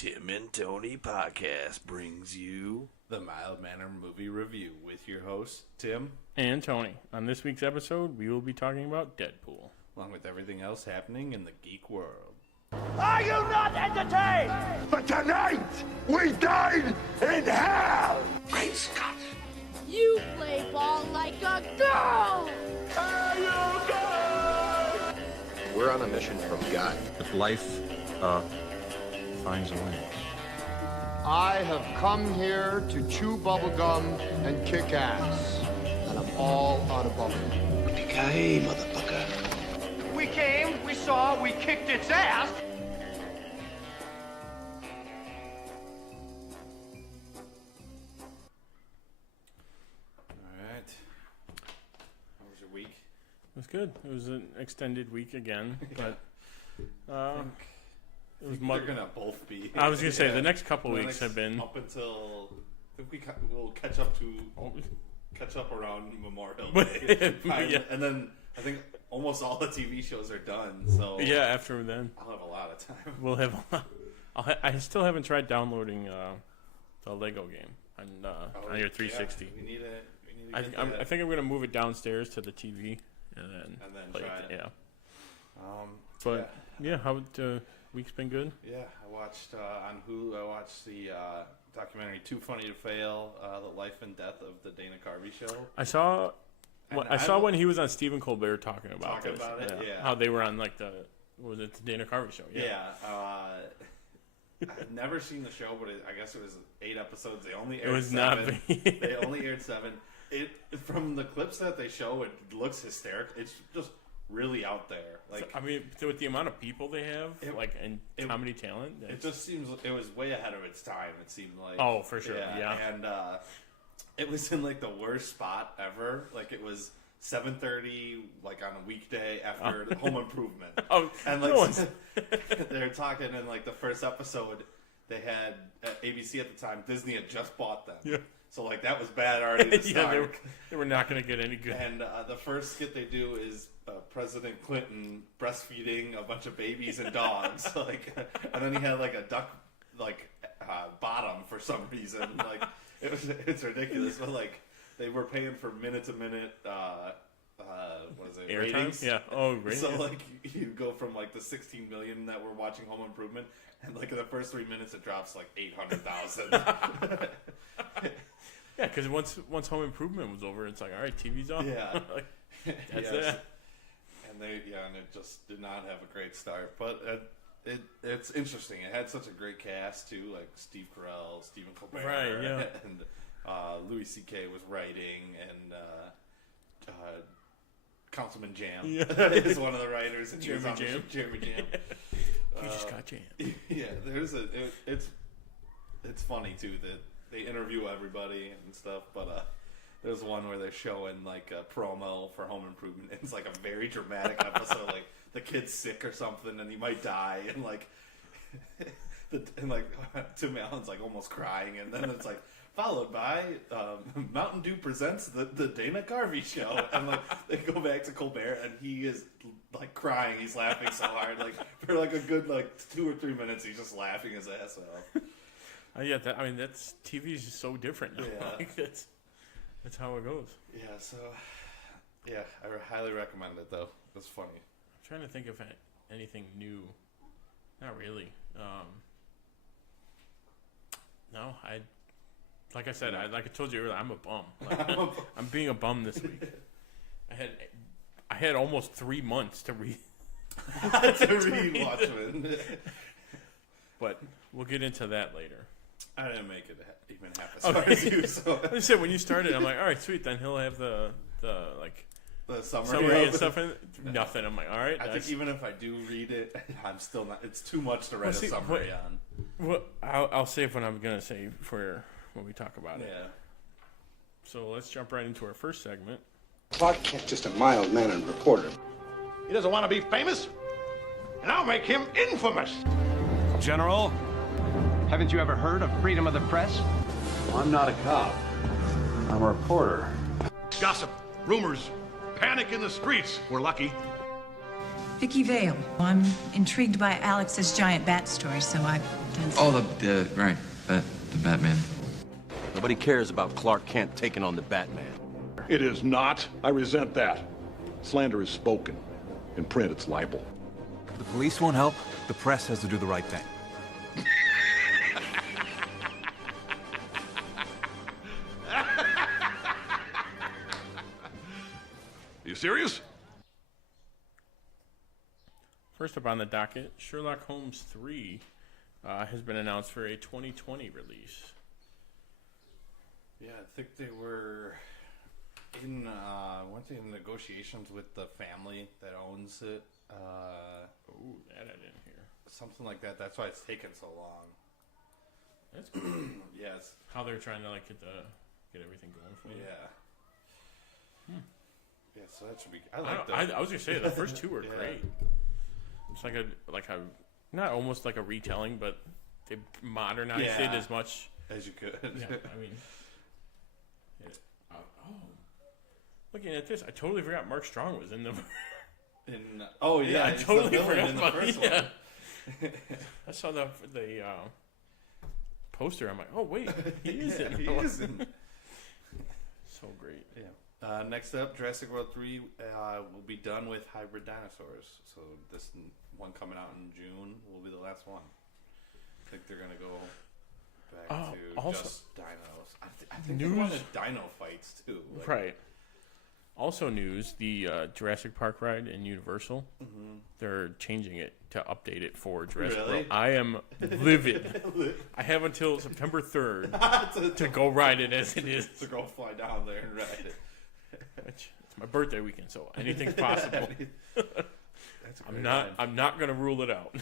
Tim and Tony podcast brings you the Mild Manner Movie Review with your hosts, Tim and Tony. On this week's episode, we will be talking about Deadpool, along with everything else happening in the geek world. Are you not entertained? But tonight, we dine in hell! Great Scott! You play ball like a girl! Are you good? We're on a mission from God. If life, finds a way. I have come here to chew bubblegum and kick ass. And I'm all out of bubblegum. Yippee-ki-yay, motherfucker. We came, we saw, we kicked its ass. Alright. How was your week? It was good. It was an extended week again, but it was they're gonna both be. I was gonna say the next couple weeks have been up until I think we'll catch up around Memorial Day, yeah. And then I think almost all the TV shows are done. So yeah, after then I'll have a lot of time. we'll have. I still haven't tried downloading the Lego game on your 360. Yeah, we need to I think I'm gonna move it downstairs to the TV and then play try it. it. Yeah. But yeah, how week's been good? Yeah, I watched on Hulu. I watched the documentary "Too Funny to Fail: The Life and Death of the Dana Carvey Show." I saw when he was on Stephen Colbert talking about it. Yeah. How they were on the Dana Carvey Show. Yeah. I've never seen the show, but I guess it was 8 episodes. They only aired 7. They only aired 7. From the clips that they show, it looks hysterical. It's just really out there. With the amount of people they have, and comedy talent, it just seems it was way ahead of its time. It seemed like for sure, yeah. And it was in the worst spot ever. It was 7:30, on a weekday after Home Improvement. And they're talking in the first episode. They had at ABC at the time. Disney had just bought them. Yeah. So that was bad already to start. Yeah, they were not going to get any good. And the first skit they do is President Clinton breastfeeding a bunch of babies and dogs. And then he had a duck bottom for some reason. It's ridiculous. But they were paying for minute to minute. What is it? Ratings. Yeah. Oh, ratings. So you go from the 16 million that were watching Home Improvement, and in the first 3 minutes it drops 800,000. Yeah, because once Home Improvement was over, it's all right, TV's on. Yeah, that's it. And it just did not have a great start, but it's interesting. It had such a great cast too, Steve Carell, Stephen Colbert, right? Yeah, and Louis C.K. was writing, and Councilman Jam is one of the writers. And Jeremy Jam. He just got jammed. Yeah, it's funny too that they interview everybody and stuff, but there's one where they're showing a promo for Home Improvement. It's a very dramatic episode, the kid's sick or something and he might die, and Tim Allen's almost crying, and then it's followed by Mountain Dew presents the Dana Carvey Show, and they go back to Colbert and he is crying. He's laughing so hard, for a good 2 or 3 minutes he's just laughing his ass off. That's TV is just so different now. Yeah. That's how it goes. Yeah, so I highly recommend it though. It's funny. I'm trying to think of anything new. Not really. No, like I said, I told you earlier, I'm a bum. I'm being a bum this week. I had almost 3 months to read Watchmen. But we'll get into that later. I didn't make it even half as far as you. So I said when you started, I'm all right, sweet. Then he'll have the summary and stuff. Nothing. I'm all right. I think even if I do read it, I'm still not. It's too much to write a summary on. Well, I'll save what I'm gonna say for when we talk about it. Yeah. So let's jump right into our first segment. Clark Kent, just a mild-mannered reporter. He doesn't want to be famous, and I'll make him infamous. General, haven't you ever heard of freedom of the press? I'm not a cop. I'm a reporter. Gossip, rumors, panic in the streets. We're lucky. Vicky Vale. I'm intrigued by Alex's giant bat story, so I've done some... Oh, right. The Batman. Nobody cares about Clark Kent taking on the Batman. It is not. I resent that. Slander is spoken. In print, it's libel. The police won't help. The press has to do the right thing. You serious? First up on the docket, Sherlock Holmes 3 has been announced for a 2020 release. Yeah, I think they were weren't they in negotiations with the family that owns it? Ooh, that I didn't hear. Something like that. That's why it's taken so long. That's cool. Yes. How they're trying to get everything going for you. Yeah. Yeah, so that should be. I was gonna say the first two were yeah. great. It's like a not almost like a retelling, but they modernized it as much as you could. Yeah, I mean, looking at this, I totally forgot Mark Strong was in the. I totally forgot in the about first one. one. I saw the poster. I'm like, oh wait, he is in. He is in. So great. Yeah. Next up, Jurassic World 3 will be done with hybrid dinosaurs. So this one coming out in June will be the last one. I think they're gonna go back to also, just dinos. I think they wanted dino fights too. Right. Also news, the Jurassic Park ride in Universal, they're changing it to update it for Jurassic World. I am livid. I have until September 3rd to go ride it as it is. To go fly down there and ride it. It's my birthday weekend, so anything's possible. I'm not going to rule it out.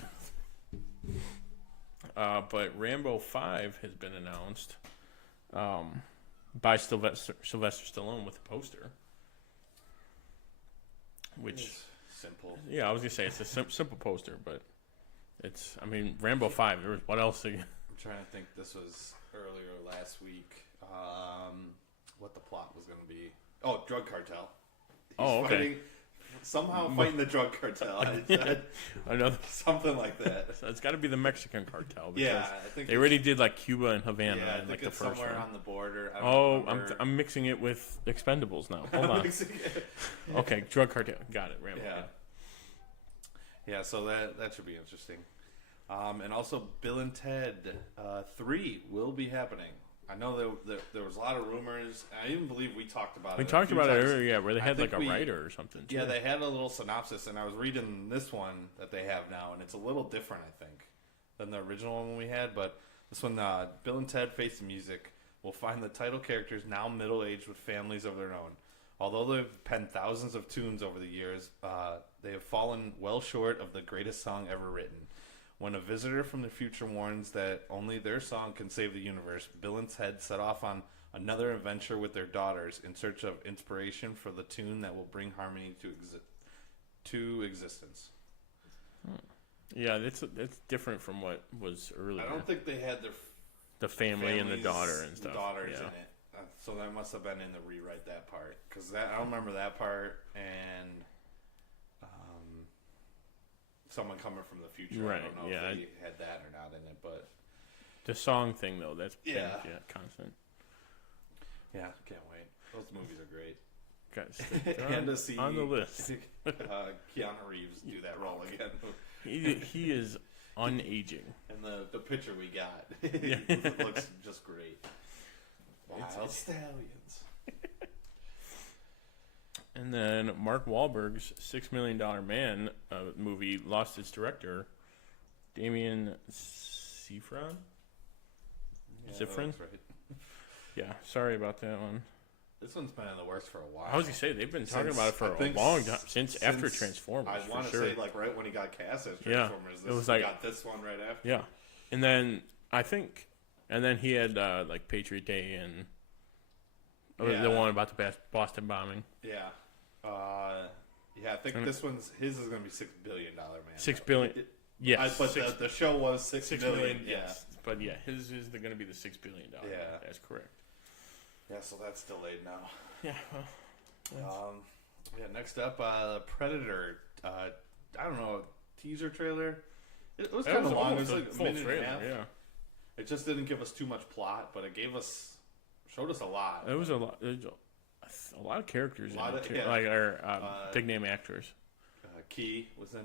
But Rambo 5 has been announced by Sylvester Stallone with a poster. Which simple. Yeah, I was gonna say it's a simple poster, but it's. I mean, Rambo 5. What else? I'm trying to think. This was earlier last week. What the plot was going to be? Oh, drug cartel. He's okay. Fighting the drug cartel. Another something like that. So it's got to be the Mexican cartel. Yeah, I think they already did like Cuba and Havana. Yeah, I think the it's first somewhere one. on the border. I'm mixing it with Expendables now. Hold on. Okay, drug cartel. Got it. Rambo. Yeah, so that should be interesting. And also, Bill and Ted 3 will be happening. I know there was a lot of rumors. I even believe we talked about it. We talked about it earlier, where they had like a writer or something. Too. Yeah, they had a little synopsis, and I was reading this one that they have now, and it's a little different, I think, than the original one we had. But this one, Bill and Ted Face the Music, will find the title characters now middle-aged with families of their own. Although they've penned thousands of tunes over the years, they have fallen well short of the greatest song ever written. When a visitor from the future warns that only their song can save the universe, Bill and Ted set off on another adventure with their daughters in search of inspiration for the tune that will bring harmony to existence. Yeah, it's different from what was earlier. I don't think they had the family and the daughter and stuff. Daughters in it, so that must have been in the rewrite that part because I don't remember that part and. Someone coming from the future. Right, I don't know if they had that or not in it, but the song thing though, that's been constant. Yeah, can't wait. Those movies are great. And to see on the list, Keanu Reeves do that role again. He is unaging. And the picture we got, it looks just great. Wild Stallions. And then Mark Wahlberg's $6 Million Man movie lost its director, Damien Sifrin. Sifrin? Right. Yeah, sorry about that one. This one's been in the works for a while. I was going to say, they've been talking about it for a long time, since after Transformers. I want to say, right when he got cast as Transformers. It was like, got this one right after. Yeah. And then, he had, Patriot Day and the one about the Boston bombing. Yeah. I think this his is going to be $6 billion, man. $6 billion. Yes. But the show was $6 million. Yes. But yeah, his is going to be the $6 billion. Yeah. That's correct. Yeah, so that's delayed now. Yeah. Next up, Predator I don't know, teaser trailer. It was kind of long. It was like a minute and a half. Yeah. It just didn't give us too much plot, but it showed us a lot. It was a lot of characters in it too. Yeah. Like our big name actors. Key was in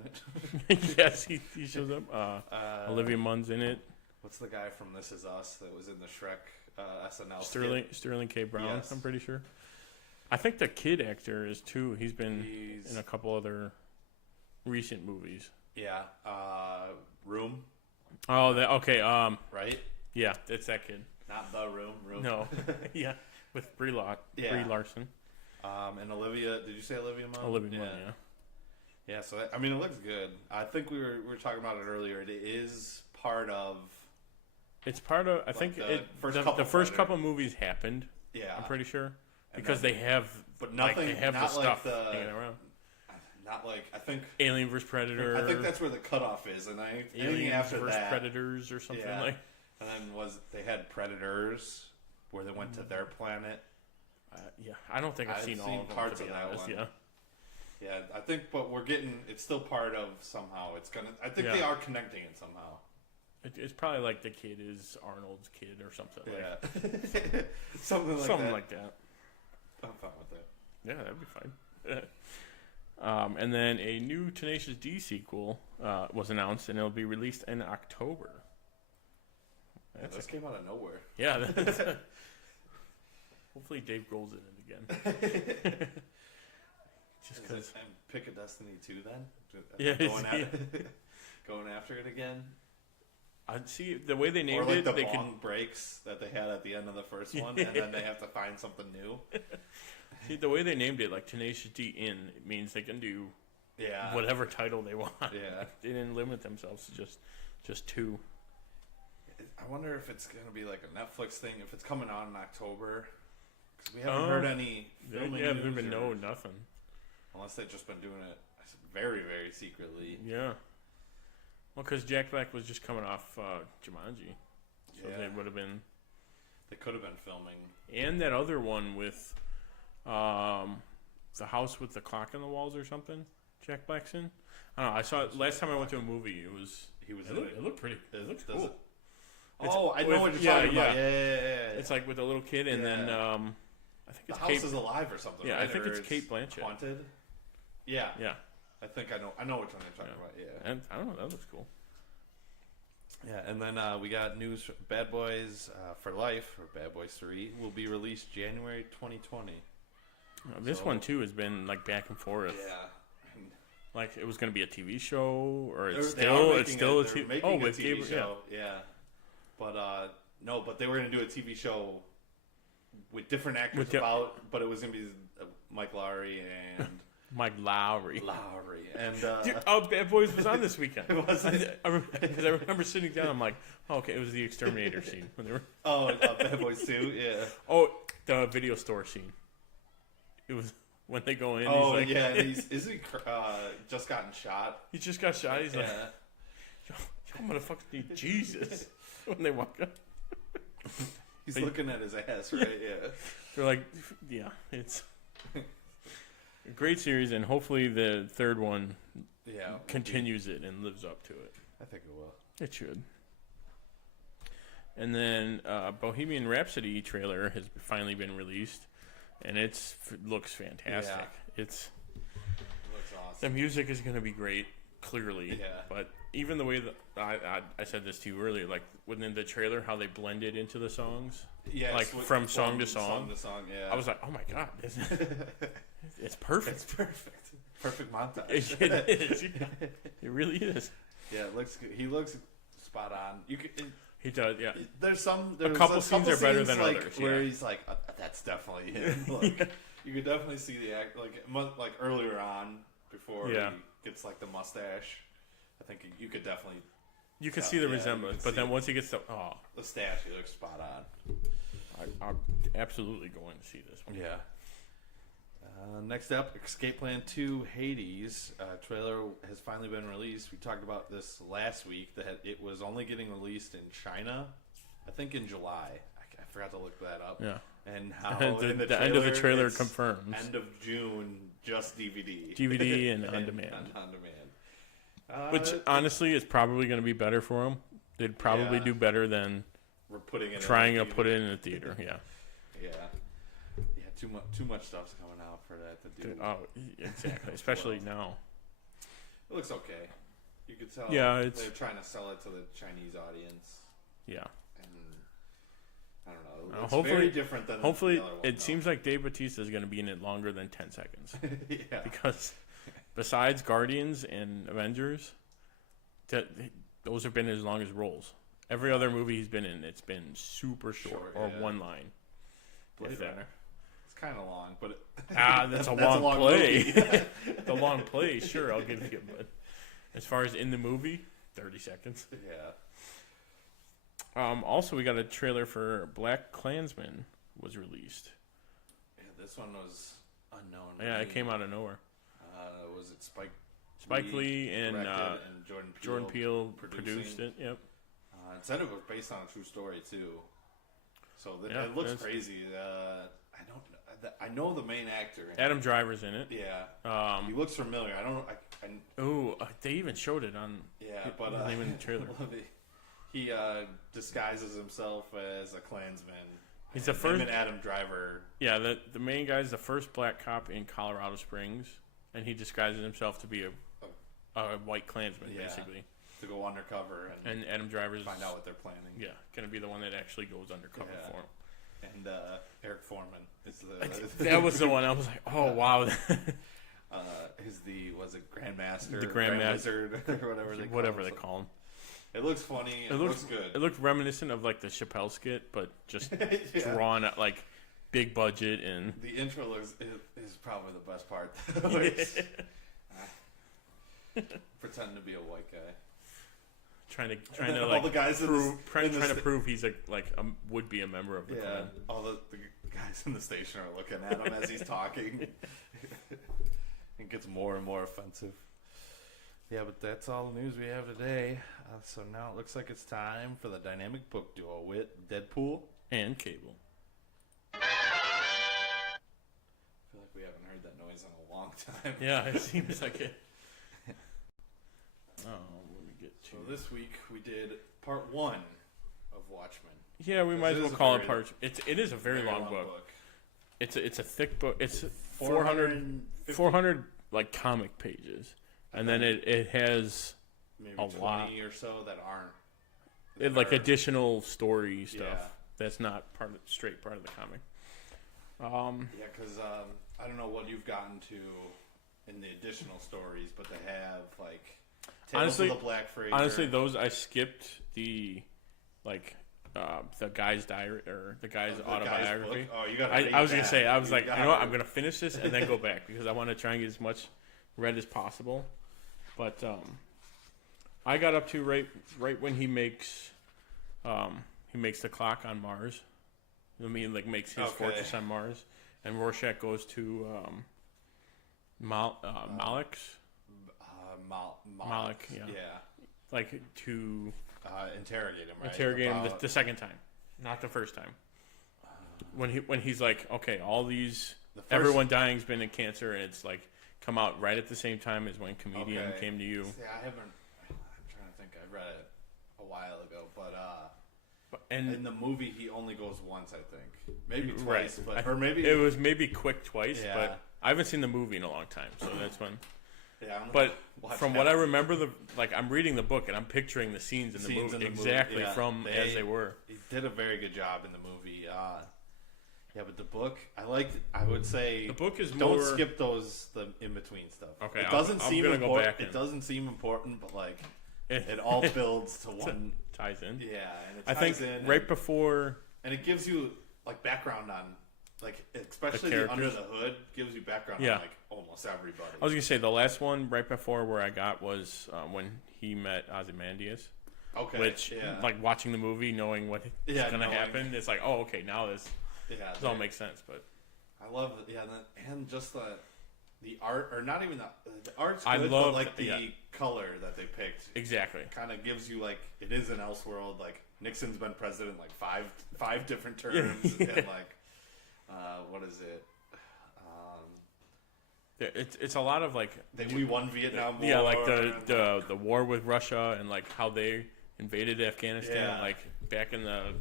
it. Yes, he shows up. Olivia Munn's in it. What's the guy from This Is Us that was in the Shrek SNL? Sterling K. Brown, yes. I'm pretty sure. I think the kid actor is too. He's been in a couple other recent movies. Yeah. Room. Oh, okay. Right? Yeah, it's that kid. Not The Room. No. Yeah, with Brie Larson. And Olivia. Did you say Olivia Munn? Olivia Munn, yeah. Yeah, so it looks good. I think we were talking about it earlier. It is part of. It's part of. I think the first couple movies happened. Yeah, I'm pretty sure because they have. But nothing. They have not the stuff like hanging around. Not like I think Alien vs Predator. I think that's where the cutoff is, and anything after vs that, Predators or something like. And then they had Predators, where they went to their planet. Yeah, I don't think I've seen all of them, parts to be of that honest. one. Yeah. Yeah, I think, but we're getting. It's still part of somehow. It's gonna. I think they are connecting it somehow. It's probably like the kid is Arnold's kid or something. Yeah, something like that. I'm fine with that. Yeah, that'd be fine. And then a new Tenacious D sequel was announced, and it'll be released in October. This came out of nowhere. Yeah. Hopefully Dave Grohl's in it again. Just because. And pick a Destiny 2 then? Yeah. Going after it again? I see the way they named or like it. The they bong breaks that they had at the end of the first one, and then they have to find something new. See, the way they named it, like Tenacious D In, it means they can do whatever title they want. Yeah. They didn't limit themselves to just 2. I wonder if it's going to be like a Netflix thing, if it's coming on in October. Because we haven't heard any filming news. There's been nothing. Unless they've just been doing it very, very secretly. Yeah. Well, because Jack Black was just coming off Jumanji. So they would have been... They could have been filming. And that other one with the house with the clock in the walls or something. Jack Black's in. I don't know. I saw it last time I went to a movie. It looked pretty. It looked cool. I know what you're talking about. Yeah. It's like with a little kid, and then I think it's the house is alive or something. Yeah, right? I think it's Kate Blanchett. Haunted. Yeah. Yeah. I think I know what you're talking about. Yeah. And I don't know. That looks cool. Yeah, and then we got news: Bad Boys for Life, or Bad Boys 3, will be released January 2020. This one too has been like back and forth. Yeah. Like it was going to be a TV show, or it's still a TV. With TV show. Yeah. But no, but they were going to do a TV show with different actors but it was going to be Mike Lowry and Mike Lowry. And Bad Boys was on this weekend. Was it? Because I remember sitting down. I'm like, oh, okay, it was the exterminator scene when they were. Bad Boys 2. Yeah. Oh, the video store scene. It was when they go in. Oh, he's like, yeah. Is he just gotten shot? He just got shot. He's like, y'all motherfuckers need Jesus. When they walk up. He's looking at his ass, right? Yeah. They're like, yeah, it's a great series, and hopefully the third one continues it and lives up to it. I think it will. It should. And then Bohemian Rhapsody trailer has finally been released, and it looks fantastic. Yeah. It looks awesome. The music is going to be great, clearly. Yeah. But even the way that I said this to you earlier, like within the trailer, how they blended into the songs. Yes, like from song to song. Yeah. I was like, oh my god, it's perfect. It's perfect. Perfect montage. It is. It really is. Yeah, it looks good. He looks spot on. He does. Yeah. There's a couple scenes are better than others. Where he's like, that's definitely him. Like, you could definitely see the act like earlier on before he gets like the mustache. I think you could definitely. You could see the resemblance, but then once he gets the stash, he looks spot on. I'm absolutely going to see this one. Yeah. Next up, Escape Plan 2 Hades trailer has finally been released. We talked about this last week, that it was only getting released in China, I think in July. I forgot to look that up. Yeah. And how the end of the trailer confirms. End of June, just DVD. DVD and on demand. On demand. Which honestly is probably going to be better for them. They'd probably do better than we're putting it trying to put it in the theater. Yeah. Yeah. Too much stuff's coming out for that to do. Oh, exactly. Especially now. It looks okay. You could tell. Yeah, they're trying to sell it to the Chinese audience. Yeah. And I don't know. It's very different than hopefully the other one, it seems like Dave Bautista is going to be in it longer than 10 seconds. Yeah. Because besides Guardians and Avengers, those have been his longest roles. Every other movie he's been in, it's been super short or one line. Blade Runner. It's kind of long, but that's a long play. The long play, sure, I'll give you. But as far as in the movie, 30 seconds. Yeah. Also, we got a trailer for Black Klansman was released. Yeah, this one was unknown. Yeah, it came out of nowhere. Was it Spike Lee and Jordan Peele produced it. Yep. It said it was based on a true story too. So it looks crazy. I know the main actor. Adam Driver's in it. Yeah. He looks familiar. They even showed it on. Yeah, but even the trailer. He disguises himself as a Klansman. He's the first. Him and Adam Driver. Yeah, the main guy's the first black cop in Colorado Springs, and he disguises himself to be a white Klansman, basically. To go undercover and Adam Driver's find out what they're planning. Yeah, gonna be the one that actually goes undercover for him. And Eric Foreman is the. That was the one. I was like, oh wow. Was it Grandmaster? The Grandmaster, or whatever they call him. It looks funny. It looks good. It looked reminiscent of like the Chappelle skit, but just drawn at like big budget and. The intro is probably the best part. Pretending to be a white guy. Trying to like all the guys trying to prove he's would be a member of the clan. All the guys in the station are looking at him as he's talking. It gets more and more offensive. Yeah, but that's all the news we have today. So now it looks like it's time for the dynamic book duo with Deadpool and Cable. I feel like we haven't heard that noise in a long time. Yeah, it seems like it. So this week we did part 1 of Watchmen. Yeah, we might as well call it part. It is a very long book. It's a thick book. It's 400 like comic pages, and then it has maybe a 20 lot or so that aren't. It like additional story stuff that's not straight part of the comic. Yeah, because I don't know what you've gotten to in the additional stories, but they have like. Honestly, the Black Fraser. Honestly, those I skipped the guy's diary or the guy's autobiography. You got. I was gonna say I was like, you know what, I'm gonna finish this and then go back because I want to try and get as much read as possible. But I got up to right when he makes the clock on Mars. I mean, like makes his fortress on Mars, and Rorschach goes to Malek's. Malik, yeah. Like to interrogate him, right? Interrogate him the second time, not the first time. When he's like, okay, all these everyone dying's been in cancer, and it's like come out right at the same time as when Comedian came to you. See, I'm trying to think. I read it a while ago, but in the movie he only goes once, I think, maybe twice, or maybe it was maybe quick twice, but I haven't seen the movie in a long time, so that's when. Yeah, but from what I remember, I'm reading the book and I'm picturing the scenes in the movie exactly as they were. He did a very good job in the movie. But the book, I would say the book is don't skip the in between stuff. Okay, it doesn't seem important. It doesn't seem important, but like it all builds to one ties in. Yeah, and it ties I think in right before, and it gives you like background on. Like, especially the Under the Hood gives you background on, like, almost everybody. I was going to say, the last one right before where I got was when he met Ozymandias. Okay. Which, like, watching the movie, knowing what is going to happen, it's like, oh, okay, now this all makes sense. But I love it. Yeah, and just the art, or not even the art's good, but, like, the color that they picked. Exactly. Kind of gives you, like, it is an Elseworld. Like, Nixon's been president, like, five different terms, and, like... what is it? It's a lot of like we won Vietnam War. Yeah, like the war with Russia and like how they invaded Afghanistan, like back in the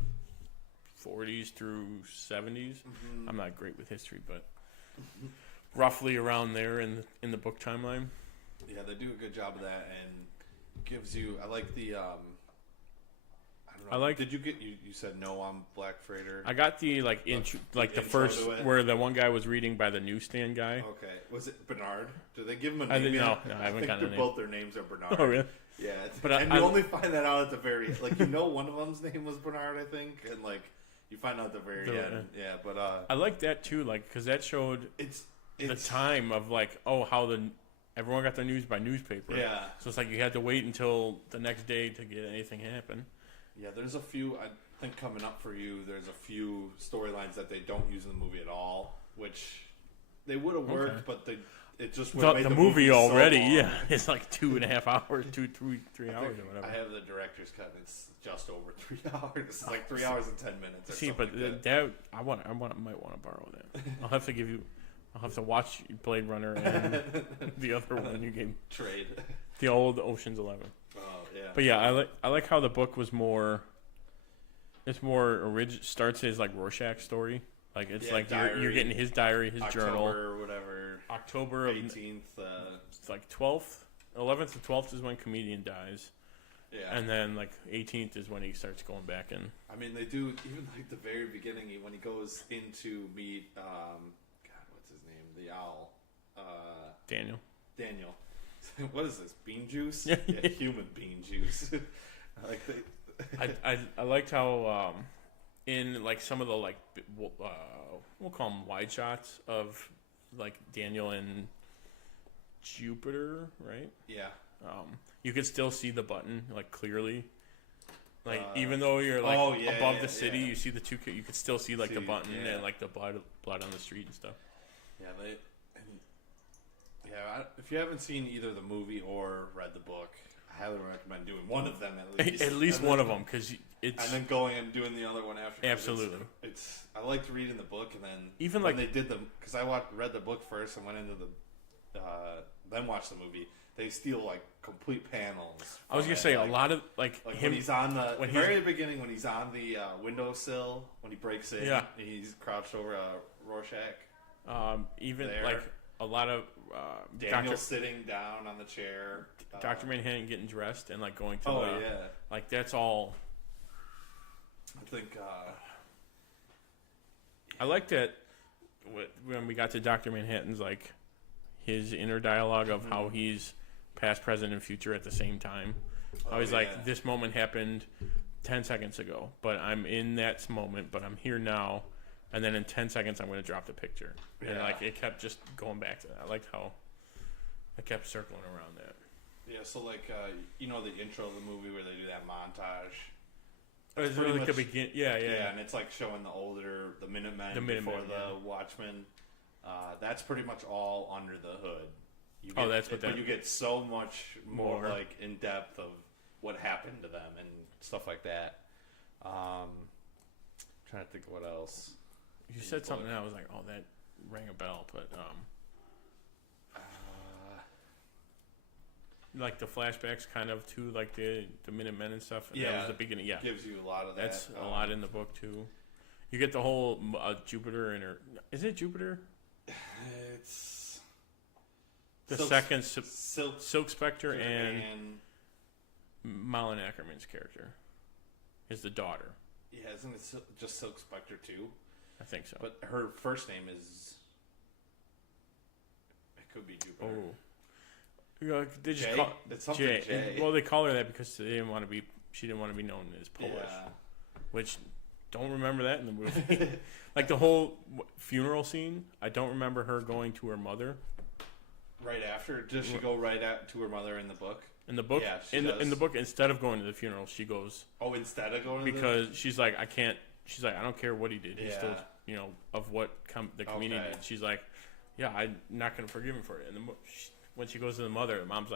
40s through 70s. I'm not great with history, but roughly around there in the book timeline. Yeah, they do a good job of that, and gives you. I like the. I don't know. Did you get you said no on Black Freighter? I got the the first where the one guy was reading by the newsstand guy. Okay, was it Bernard? Did they give him a name? No, I haven't gotten a name. Both their names are Bernard. Oh really? Yeah, but you only find that out at the very one of them's name was Bernard, I think, and you find out at the very end. Yeah, but I like that too, because that showed it's the time of how everyone got their news by newspaper. Yeah, so it's you had to wait until the next day to get anything happen. Yeah, there's a few, I think, coming up for you. There's a few storylines that they don't use in the movie at all, which they would have worked, but it just would have made the movie already. So long. Yeah, it's 2.5 hours, 3 hours or whatever. I have the director's cut. And it's just over 3 hours. It's 3 hours and 10 minutes. Or See, but that I might want to borrow that. I'll have to watch Blade Runner and the other one you gave. Trade. The old Ocean's 11. Oh yeah. But yeah, I like how the book was more. It's more original. Starts as Rorschach story. It's you're getting his diary, his journal, or whatever. October 18th. It's 12th, 11th to 12th is when comedian dies. Yeah. And then 18th is when he starts going back in. I mean, they do even the very beginning when he goes in to meet what's his name? The owl. Daniel. What is this? Bean juice? Yeah, human bean juice. I liked how in some of the we'll call them wide shots of Daniel and Jupiter, right? Yeah. You could still see the button clearly. Even though you're above the city, you see the two. You could still see the button and the blood on the street and stuff. Yeah, if you haven't seen either the movie or read the book, I highly recommend doing one of them at least. At least one of them, because it's and then going and doing the other one after. Absolutely, I liked reading the book, and then even when they did them, because I read the book first and went into the then watched the movie. They steal complete panels. I was gonna say a lot of him when he's on the very beginning when he's on the windowsill when he breaks in. Yeah, he's crouched over a Rorschach. Even there. A lot of Daniel sitting down on the chair. Dr. Manhattan getting dressed and going to that's all. I think I liked that when we got to Dr. Manhattan's his inner dialogue of how he's past, present, and future at the same time. I was this moment happened 10 seconds ago, but I'm in that moment, but I'm here now. And then in 10 seconds, I'm going to drop the picture. And it kept just going back to that. I liked how I kept circling around that. Yeah, so the intro of the movie where they do that montage. It's really yeah, and it's showing the Minutemen before the Watchmen. That's pretty much all under the hood. But you get so much more in depth of what happened to them and stuff like that. Trying to think of what else. You said something and I was oh, that rang a bell, but the flashbacks kind of to the Minutemen and stuff. Yeah, that was the beginning. Yeah, gives you a lot of that. That's a lot in the book too. You get the whole Jupiter and her. Is it Jupiter? It's the second Silk Spectre and Malin Ackerman's character is the daughter. Yeah, isn't it just Silk Spectre too? I think so. But her first name is. It could be Jupiter. Oh, they just call it's something J. Well, they call her that because they didn't want to be. She didn't want to be known as Polish. Yeah. Which, don't remember that in the movie. The whole funeral scene. I don't remember her going to her mother. Right after, does she go right to her mother in the book? In the book, yeah, in the book, instead of going to the funeral, she goes. Oh, instead of going because she's I can't. She's I don't care what he did. He still, of what the comedian did. She's I'm not going to forgive him for it. And when she goes to the mother, the mom's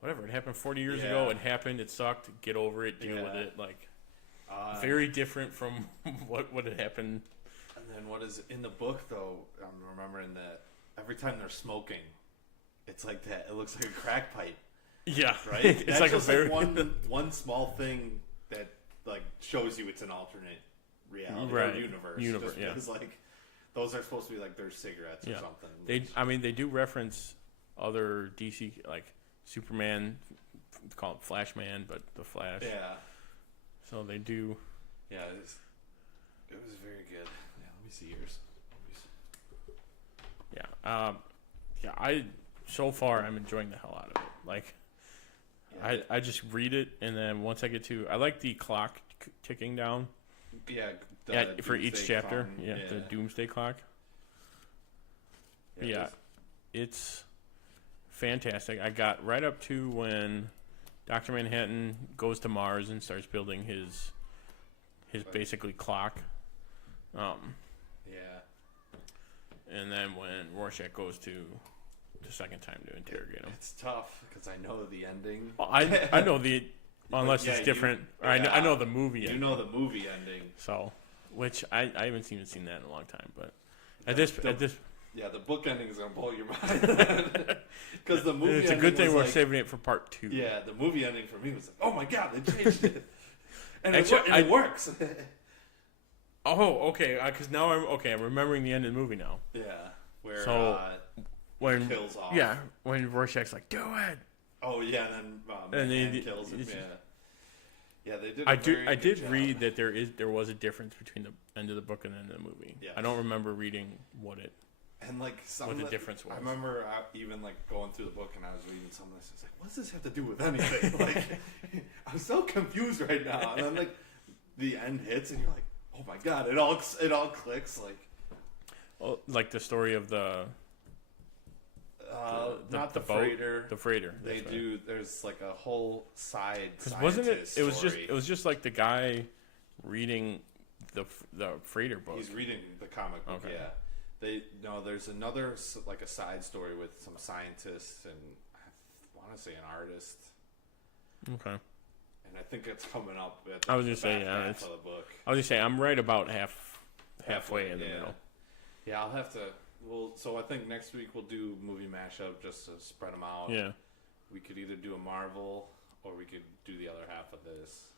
whatever. It happened 40 years ago. It happened. It sucked. Get over it. Deal with it. Very different from what had happened. And then what is in the book though? I'm remembering that every time they're smoking, it's like that. It looks like a crack pipe. Yeah, right. It's That's like just a very one small thing that like shows you it's an alternate reality right. or universe. Just yeah. because like those are supposed to be like their cigarettes or something. They do reference other DC like Superman, call it Flashman, but the Flash. Yeah. So they do. Yeah, it was very good. Yeah, let me see yours. Yeah. So far I'm enjoying the hell out of it. Like, yeah, I just read it, and then once I get to, I like the clock ticking down. Yeah. For each chapter. Clock, yeah, the doomsday clock. Yeah, it's fantastic. I got right up to when Dr. Manhattan goes to Mars and starts building his basically clock. Yeah. And then when Rorschach goes to the second time to interrogate him. It's tough because I know the ending. Well, I know the unless it's different. I know the movie ending. You know the movie ending. So, which I haven't even seen that in a long time, but at this yeah, the book ending is gonna blow your mind because the movie. It's a good thing we're saving it for part 2. Yeah, the movie ending for me was like, oh my god, they changed it, and actually, it works. Oh, okay. Because now I'm remembering the end of the movie now. Yeah, where when kills off. Yeah, when Rorschach's like, "Do it." Oh yeah, and then he kills him. Yeah, they did. I did read that there was a difference between the end of the book and the end of the movie. Yeah. I don't remember reading what the difference was. I remember even like going through the book and I was reading some of this. I was like, "What does this have to do with anything?" Like, I'm so confused right now. And then like the end hits and you're like, "Oh my god!" It all clicks. Like, well, like the story of the not the boat, freighter. The freighter. They do. Right. There's like a whole side. Because wasn't it? It was just like the guy reading the freighter book. He's reading the comic book. Okay. Yeah. There's another like a side story with some scientists and I want to say an artist. Okay. And I think it's coming up. I was just saying, half of the book. I was just saying, I'm right about halfway in the middle. Yeah, I'll have to. So I think next week we'll do movie mashup just to spread them out. Yeah. We could either do a Marvel or we could do the other half of this.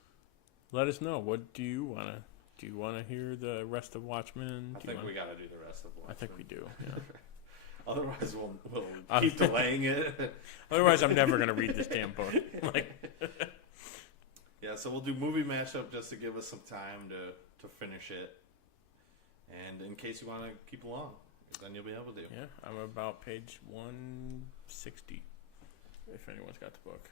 Let us know. What do you want to? Do you want to hear the rest of Watchmen? I think we got to do the rest of Watchmen. I think we do. Yeah. Otherwise, we'll keep delaying it. Otherwise, I'm never gonna read this damn book. Yeah, so we'll do movie mashup just to give us some time to finish it, and in case you want to keep along, then you'll be able to. Yeah, I'm about page 160. If anyone's got the book.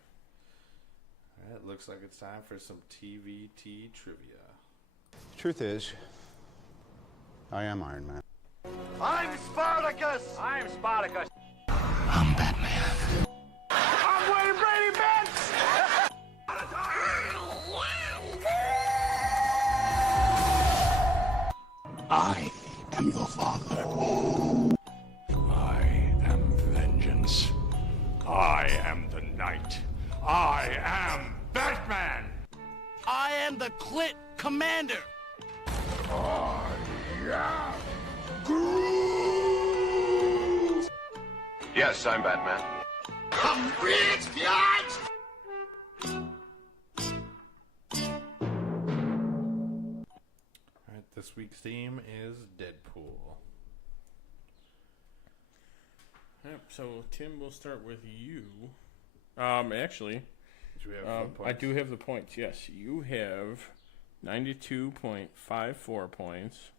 All right, looks like it's time for some TvT trivia. Truth is, I am Iron Man. I'm Spartacus! I'm Spartacus. I'm Batman. I'm Wayne Brady Benz! I am your father. I am vengeance. I am the night. I am Batman! I am the Clit Commander. I am Yes, I'm Batman. Come, bitch, biatch! Alright, this week's theme is Deadpool. Yep, so Tim, we'll start with you. Actually, do you have I do have the points, yes. You have 92.54 points.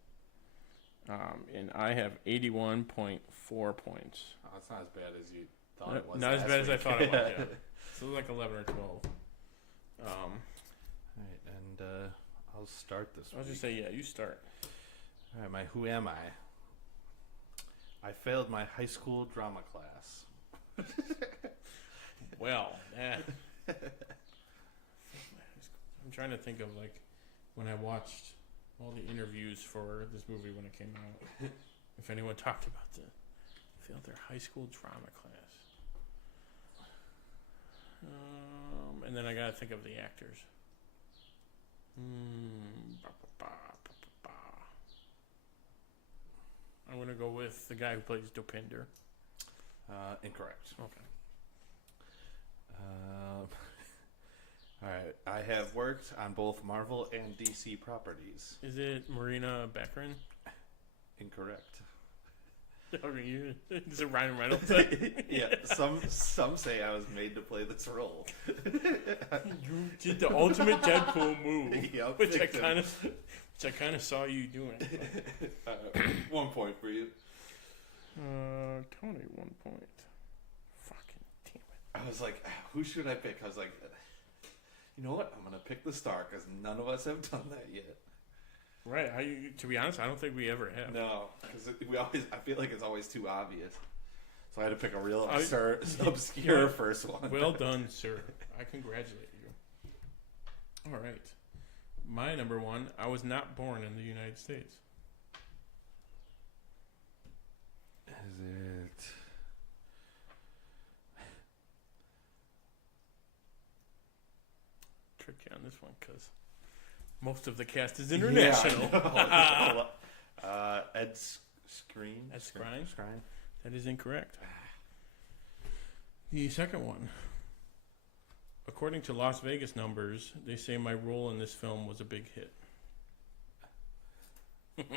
And I have 81.4 points. Oh, it's not as bad as you thought it was. Not as bad as I thought it was, yeah. So like 11 or 12. Alright, and I'll start this I'll just say, yeah, you start. Alright, who am I? I failed my high school drama class. Well, I'm trying to think of like when I watched all the interviews for this movie when it came out. If anyone talked about failed their high school drama class. And then I gotta think of the actors. I'm gonna go with the guy who plays Dopinder. Incorrect. Okay. All right. I have worked on both Marvel and DC properties. Is it Marina Baccarin? Incorrect. Is it Ryan Reynolds? Yeah. Some say I was made to play this role. You did the ultimate Deadpool move, Yep, which I kind of saw you doing. 1 point for you. Tony, 1 point. Fucking damn it! I was like, who should I pick? I was like, you know what? I'm gonna pick the star because none of us have done that yet. Right. To be honest, I don't think we ever have. No, because I feel like it's always too obvious. So I had to pick a real obscure first one. Well done, sir. I congratulate you. All right. My number one, I was not born in the United States. Is it... Tricky on this one because most of the cast is international. Yeah, Ed Skrein. Ed Skrein? That is incorrect. The second one. According to Las Vegas numbers, they say my role in this film was a big hit. God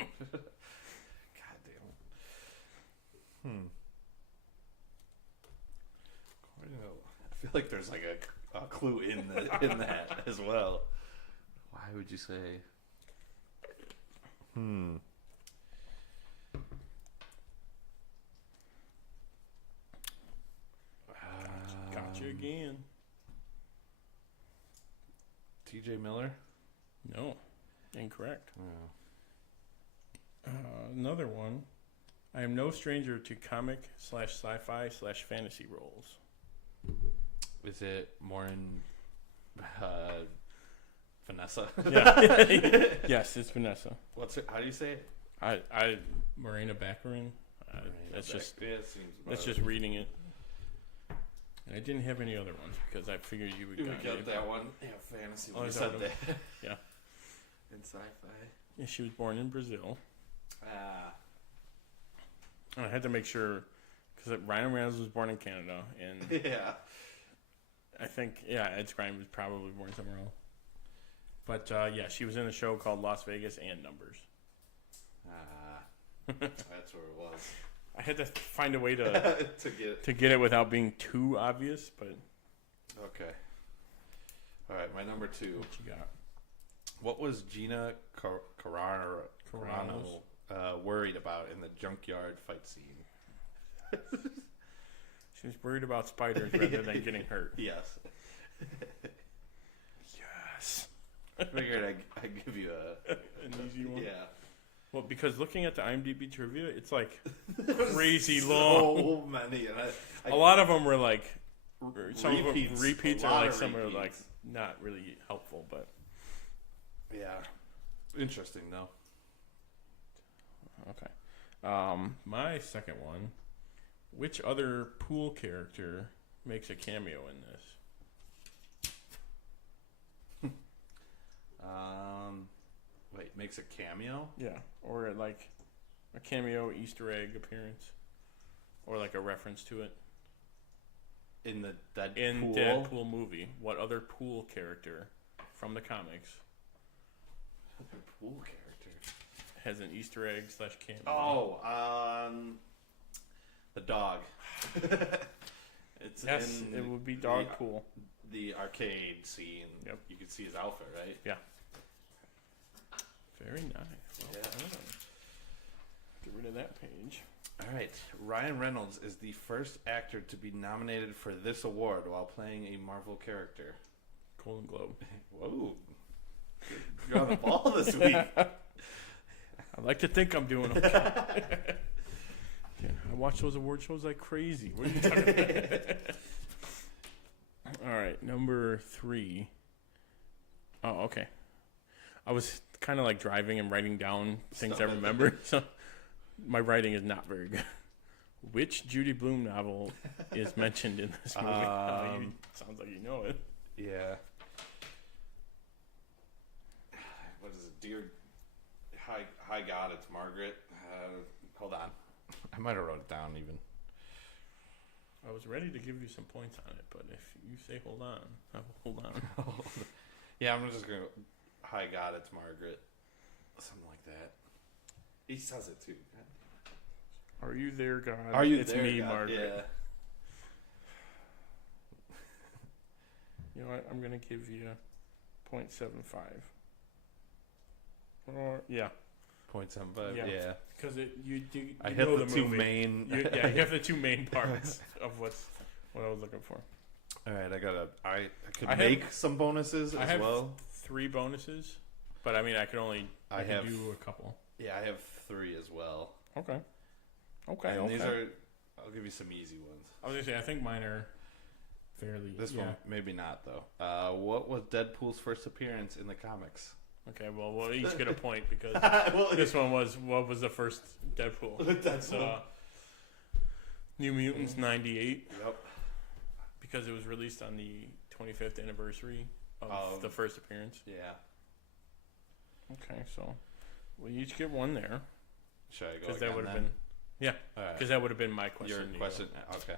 damn it. I feel like there's like a clue in that as well. Why would you say? Gotcha again. TJ Miller? No. Incorrect. Another one. I am no stranger to comic / sci-fi / fantasy roles. Is it more in Vanessa? Yeah. Yes, it's Vanessa. How do you say it? I Marina Baccarin. That's just reading it. And I didn't have any other ones because I figured you would get that one. Yeah, fantasy. You said that. Yeah. In sci-fi. Yeah, she was born in Brazil. And I had to make sure because Ryan Reynolds was born in Canada, and yeah, I think Ed Skrein was probably born somewhere else. But yeah, she was in a show called Las Vegas and Numbers. That's where it was. I had to find a way to get it without being too obvious, but okay. All right, my number two. What you got? What was Gina Carano worried about in the junkyard fight scene? She was worried about spiders rather than getting hurt. Yes. Yes. I figured I'd give you an easy one. Yeah. Well, because looking at the IMDb trivia, it's like crazy long. So many, and a lot of them were like some repeats, of them repeats, or like some are like not really helpful, but yeah, interesting though. Okay, my second one. Which other pool character makes a cameo in this? Wait, makes a cameo? Yeah, or like a cameo Easter egg appearance, or like a reference to it in the Deadpool movie. What other pool character from the comics? Other pool character has an Easter egg / cameo. Oh, the dog. It would be Dog Pool. The arcade scene. Yep. You can see his outfit, right? Yeah. Very nice. Well done. Get rid of that page. All right. Ryan Reynolds is the first actor to be nominated for this award while playing a Marvel character. Golden Globe. Whoa. You're on the ball this week. I like to think I'm doing okay. I watch those award shows like crazy. What are you talking about? All right, number 3. Oh, okay. I was kind of like driving and writing down things I remember, so my writing is not very good. Which Judy Blume novel is mentioned in this movie? Sounds like you know it. Yeah. What is it? Dear Hi God, it's Margaret. Hold on. I might have wrote it down even. I was ready to give you some points on it, but if you say hold on, I will hold on. Yeah, I'm just going to go, hi God, it's Margaret. Something like that. He says it too. Are you there, God? Are you it's there, me, God? Margaret. Yeah. You know what? I'm going to give you 0.75. Or, yeah. 0.75, yeah. Because you I know hit the two movie. main... you have the two main parts of what I was looking for. All right, I could make some bonuses as well. 3 bonuses, but I mean, I could do a couple. Yeah, I have 3 as well. Okay. And these are, I'll give you some easy ones. I was going to say, I think mine are fairly... This one, maybe not, though. What was Deadpool's first appearance in the comics? Okay, well, we'll each get a point because this one was, what was the first Deadpool? That's New Mutants 98. Yep. Because it was released on the 25th anniversary of the first appearance. Yeah. Okay, so we each get one there. Should I go Because again that would have then? been... Yeah, because that would have been my question. Your question? Okay.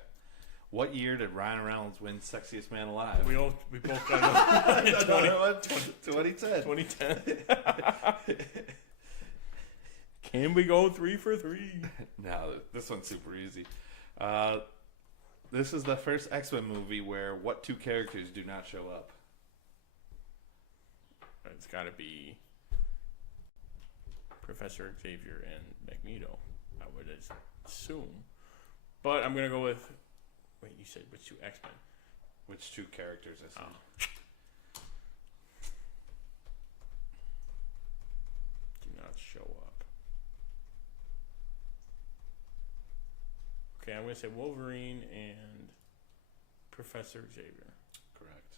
What year did Ryan Reynolds win Sexiest Man Alive? We both got it. 2010. 2010. Can we go 3 for 3? No, this one's super easy. This is the first X-Men movie where what 2 characters do not show up? It's got to be Professor Xavier and Magneto, I would assume. But I'm going to go with... Wait, you said which 2 X-Men? Which 2 characters I said? Do not show up. Okay, I'm going to say Wolverine and Professor Xavier. Correct.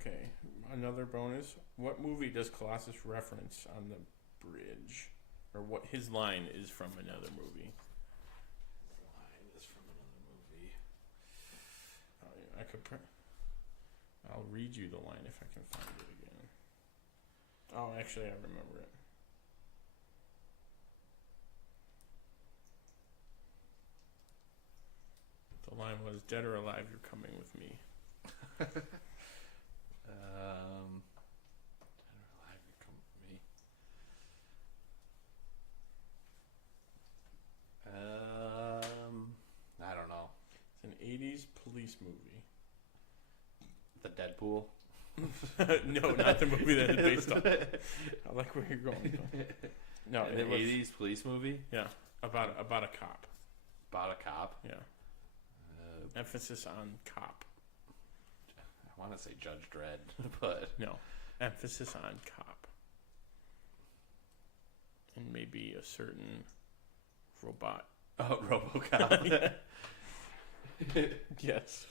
Okay, another bonus. What movie does Colossus reference on the bridge? Or what his line is from another movie? Line is from another movie. I'll read you the line if I can find it again. Oh, actually, I remember it. The line was, "Dead or alive, you're coming with me." Dead or alive, you come with me. I don't know. It's an 80s police movie. The Deadpool? No, not the movie that it's based on. I like where you're going. No, an 80s police movie? Yeah, about a cop. About a cop? Yeah. Emphasis on cop. I want to say Judge Dredd, but... No, emphasis on cop. And maybe a certain robot. Oh, RoboCop. Yes.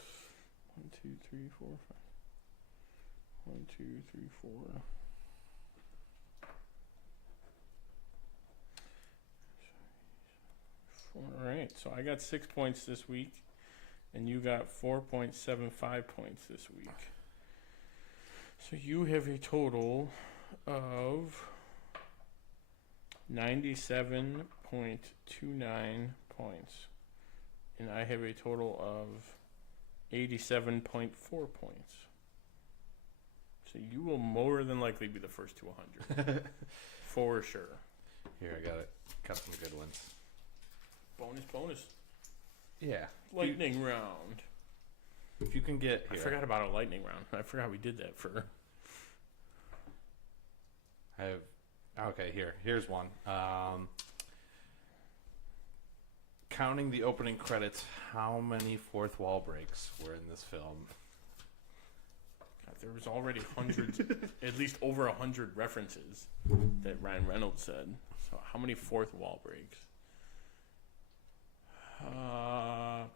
1, 2, 3, 4, 5. 1, 2, 3, 4. All right, so I got 6 points this week, and you got 4.75 points this week. So you have a total of 97.29 points, and I have a total of 87.4 points. So you will more than likely be the first to 100. For sure. Here, I got it. Got some good ones. Bonus. Yeah. Lightning round. If you can get... I forgot about a lightning round. I forgot we did that for... I have... Okay, here's one. Counting the opening credits, how many fourth wall breaks were in this film? God, there was already hundreds, at least over 100 references that Ryan Reynolds said. So how many fourth wall breaks? I'm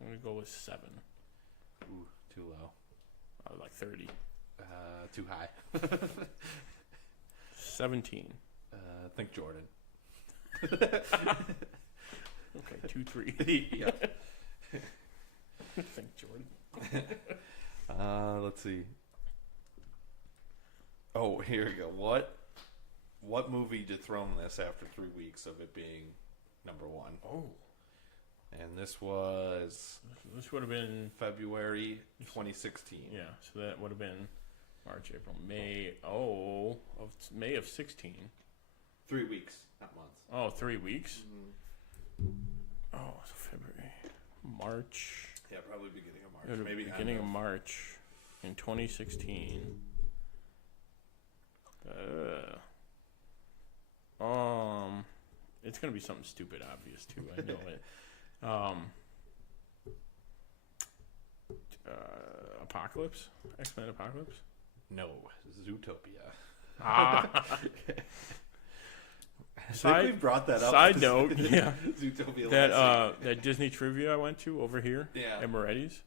going to go with 7. Ooh, too low. Like 30. Too high. 17. Think Jordan. Okay, 2, 3. Yep. Think Jordan. Let's see. Oh, here we go. What movie dethroned this after 3 weeks of it being number one? Oh. And this was... This would have been... February 2016. Yeah, so that would have been March, April, May... Oh, of May of 16. 3 weeks, not months. Oh, 3 weeks? Mm-hmm. Oh, so February... March... Yeah, probably beginning of March. Maybe beginning of March in 2016. It's gonna be something stupid, obvious too. I know it. Apocalypse? X-Men Apocalypse? No, Zootopia. Ah. I think we brought that up. Side note, yeah. Zootopia. That Disney Trivia I went to over here at Moretti's.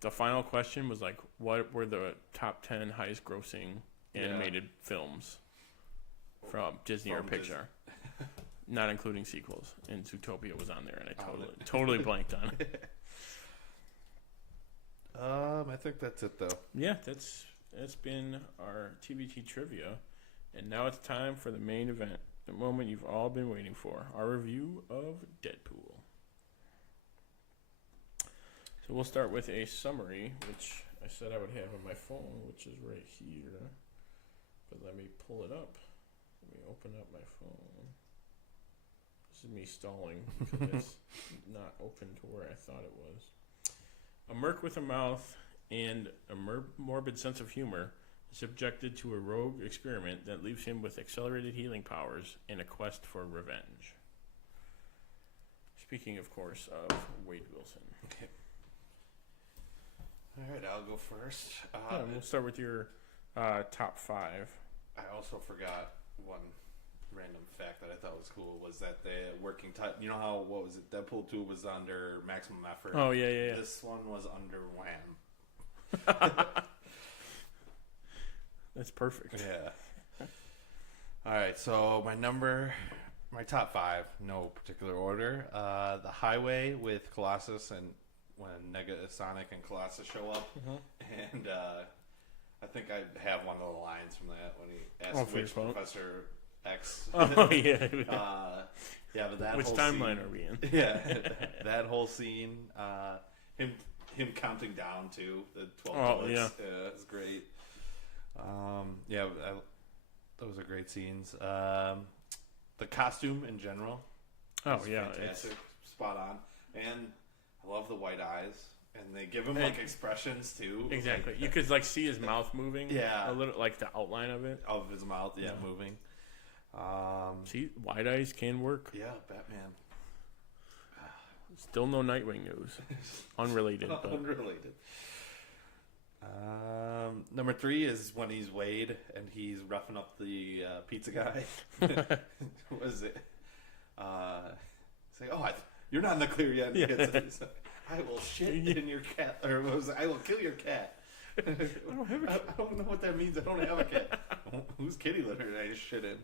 The final question was like, what were the top 10 highest grossing animated films from Disney or Pixar? Not including sequels. And Zootopia was on there, and I totally blanked on it. I think that's it, though. Yeah, that's been our TvT Trivia. And now it's time for the main event, the moment you've all been waiting for, our review of Deadpool. So we'll start with a summary, which I said I would have on my phone, which is right here. But let me pull it up. Let me open up my phone. This is me stalling because it's not open to where I thought it was. A merc with a mouth and a morbid sense of humor is subjected to a rogue experiment that leaves him with accelerated healing powers and a quest for revenge. Speaking, of course, of Wade Wilson. Okay. All right, I'll go first. We'll start with your top 5. I also forgot one random fact that I thought was cool was that the working title. You know how what was it? Deadpool 2 was under Maximum Effort. Oh yeah. This one was under Wham. That's perfect. Yeah. All right, so my top 5, no particular order. The Highway with Colossus and when Negasonic and Colossus show up, and I think I have one of the lines from that when he asks which Professor X. Oh yeah. Yeah, but that which whole timeline scene, are we in? Yeah, that whole scene. Him counting down to the 12 bullets. Yeah, it's great. Those are great scenes. The costume in general. Oh yeah, fantastic, spot on, and I love the white eyes, and they give him like expressions too. Exactly, you could like see his mouth moving. Yeah, a little like the outline of it of his mouth. Yeah, moving. See, white eyes can work. Yeah, Batman. Still no Nightwing news. Unrelated. But. Unrelated. Number 3 is when he's Wade and he's roughing up the pizza guy. What was it? Say, you're not in the clear yet. Yeah. I will shit in your cat, or what was it? I will kill your cat. I don't know what that means. I don't have a cat. Whose kitty litter did I just shit in?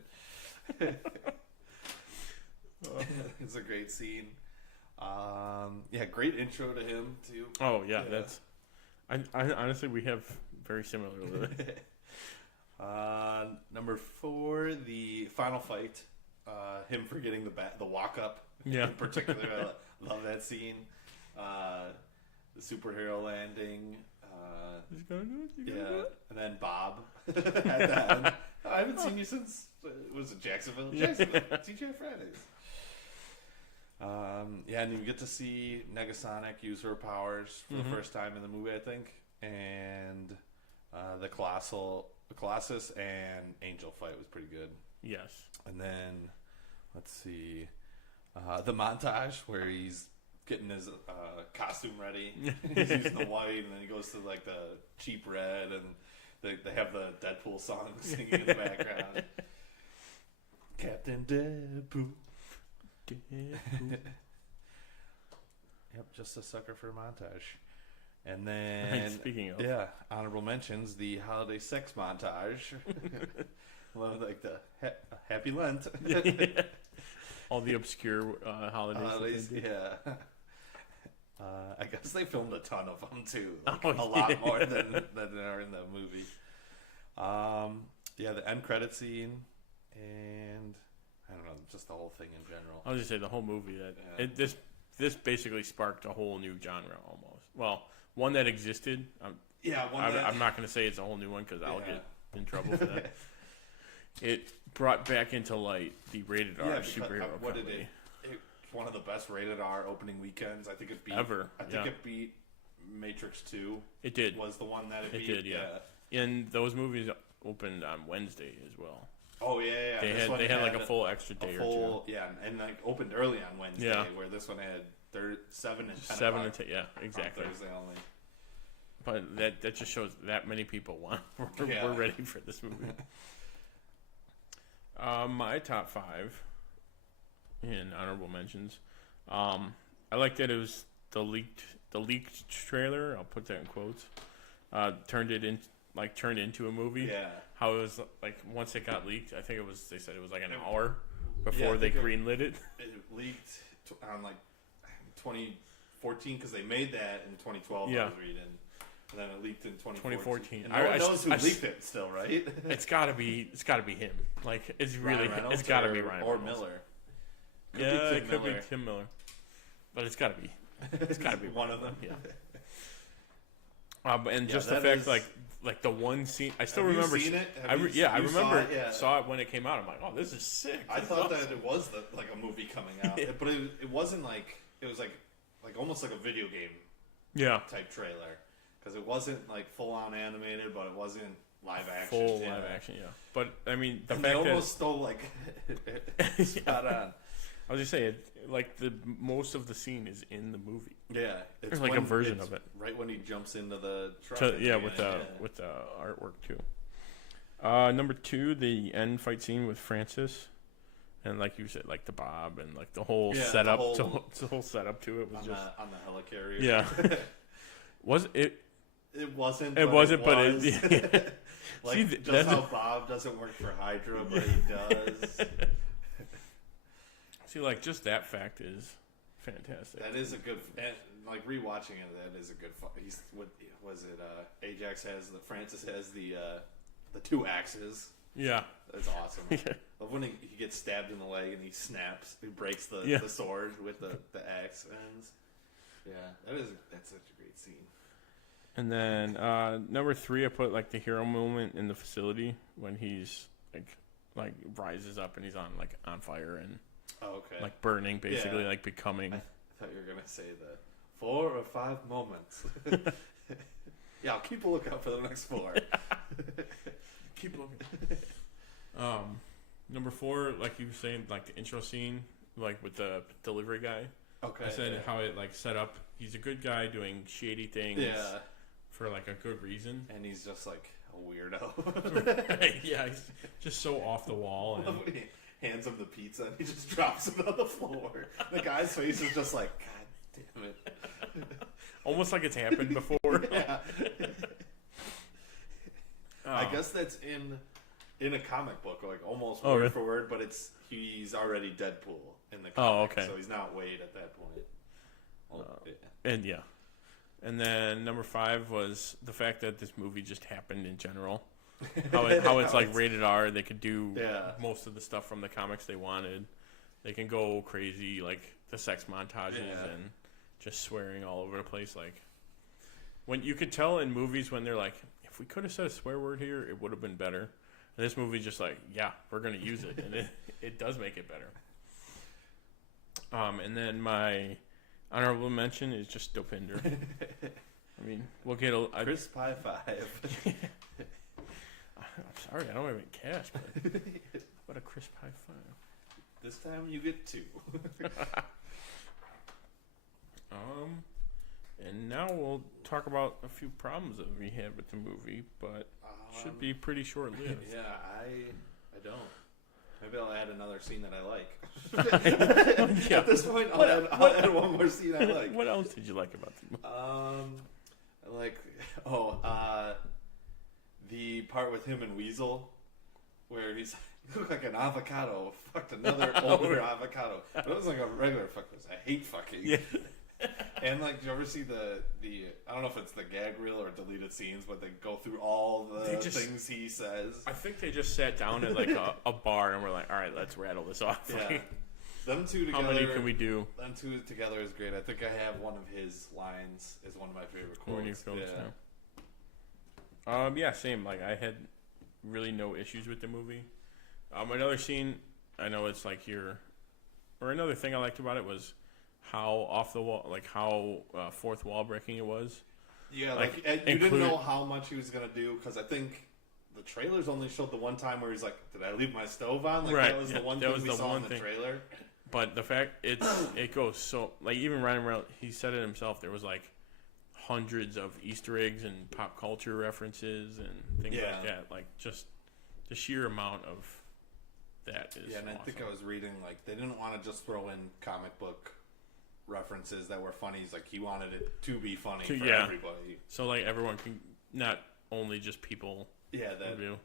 It's a great scene. Great intro to him too. Oh yeah. That's. I honestly, we have very similar. Number 4, the final fight. Him forgetting the walk up. Yeah. In particular, I love that scene. The superhero landing. He's gonna do it. And then Bob at the end. I haven't seen you since. Was it Jacksonville? TGI Fridays. And you get to see Negasonic use her powers for the first time in the movie, I think, and the Colossus and Angel fight was pretty good. Yes. And then let's see, the montage where he's getting his costume ready. He's using the white, and then he goes to like the cheap red, and they have the Deadpool song singing in the background. Captain Deadpool. Yep, just a sucker for a montage. And then speaking of honorable mentions, the holiday sex montage. Well, like the Happy Lent. All the obscure holidays. Yeah. I guess they filmed a ton of them too. Like, a lot more than are in the movie. Yeah, the end credit scene, and I don't know, just the whole thing in general. I'll just say the whole movie this basically sparked a whole new genre almost. Well, one that existed. I'm not going to say it's a whole new one because I'll get in trouble for that. It brought back into light the rated R superhero comedy. It's one of the best rated R opening weekends. I think it beat ever. It beat Matrix 2. It did. Was the one that it beat. It did, yeah. And those movies opened on Wednesday as well. Oh yeah. They had like a full extra day or two. Yeah, and like opened early on Wednesday, where this one had 7 and 10. 7 and 10, yeah, exactly. On Thursday only. But that just shows that many people we're ready for this movie. My top 5 in honorable mentions. I like that it was the leaked trailer. I'll put that in quotes. Turned into a movie. Yeah. How it was like once it got leaked. I think they said it was like an hour before they greenlit it. It leaked on like 2014 because they made that in 2012. Yeah. I was reading. And then it leaked in 2014. And no one knows who leaked it still, right? It's gotta be him. Like it's really Reynolds it's gotta be Ryan or Reynolds. Miller. It could be Tim Miller, but it's gotta be one of them. Yeah. And just the fact like the one scene, I still remember. You seen it? I remember saw it when it came out. I'm like, oh, this is sick. I thought that it was like a movie coming out, but it wasn't like it was like almost like a video game type trailer. Because it wasn't like full on animated, but it wasn't live action. Live action, yeah. But I mean, the fact they almost stole like spot on. I was just saying, like the most of the scene is in the movie. Yeah, it's like a version of it. Right when he jumps into the truck. With the artwork too. Number 2, the end fight scene with Francis, and like you said, like the Bob and like the whole setup. The whole setup to it was just on the helicarrier. Yeah. Was it? It wasn't. It wasn't, but it. Yeah. Like see, just how Bob doesn't work for Hydra, but he does. See, like just that fact is fantastic. That is a good. Like rewatching it, that is a good. He's what was it? Ajax has Francis has the 2 axes. Yeah, that's awesome. Yeah. Love when he gets stabbed in the leg and he snaps. He breaks the sword with the axe ends. Yeah, that's such a great scene. And then number 3, I put like the hero moment in the facility when he's like rises up and he's on fire and like burning, basically like becoming. I thought you were gonna say the 4 or 5 moments. Yeah, I'll keep a lookout for the next 4. Keep looking. Number 4, like you were saying, like the intro scene, like with the delivery guy. Okay. I said how it like set up. He's a good guy doing shady things for like a good reason, and he's just like a weirdo. Right, yeah, he's just so off the wall. And when he hands him the pizza and he just drops it on the floor. The guy's face is just like, God damn it! Almost like it's happened before. Yeah. I guess that's in a comic book, like almost word for word, but he's already Deadpool in the comic. Oh, okay. So he's not Wade at that point. And then number 5 was the fact that this movie just happened in general. How it's like rated R. They could do most of the stuff from the comics they wanted. They can go crazy, like the sex montages and just swearing all over the place. Like when you could tell in movies when they're like, if we could have said a swear word here, it would have been better. And this movie just like, we're gonna use it, and it does make it better. And then my honorable mention is just Dopinder. I mean, we'll get a crisp high 5. I'm sorry, I don't have any cash, but what a crisp high 5. This time you get 2. And now we'll talk about a few problems that we had with the movie, but should be pretty short-lived. Yeah, I don't. Maybe I'll add another scene that I like. At this point, I'll add one more scene I like. What else did you like about the movie? I like, the part with him and Weasel, where he's you look like an avocado, fucked another older avocado. But it was like a regular fuck. I hate fucking. Yeah. And like, do you ever see the I don't know if it's the gag reel or deleted scenes, but they go through all the things he says. I think they just sat down at like a bar and were like, all right, let's rattle this off. Yeah. Them two together. How many can we do? Them two together is great. I think I have one of his lines is one of my favorite quotes. Yeah, same. Like I had really no issues with the movie. Another scene, I know it's like here, or another thing I liked about it was how off the wall, like how fourth wall breaking it was. Yeah, like you didn't know how much he was gonna do because I think the trailers only showed the one time where he's like, "Did I leave my stove on?" Like that was the one thing we saw in the trailer. But the fact it goes so like even Ryan Reynolds, he said it himself. There was like hundreds of Easter eggs and pop culture references and things like that. Like just the sheer amount of that is. Yeah, and awesome. I think I was reading like they didn't want to just throw in comic book references that were funny. He's like he wanted it to be funny for everybody. So like everyone can, not only just people. Yeah, that. Review.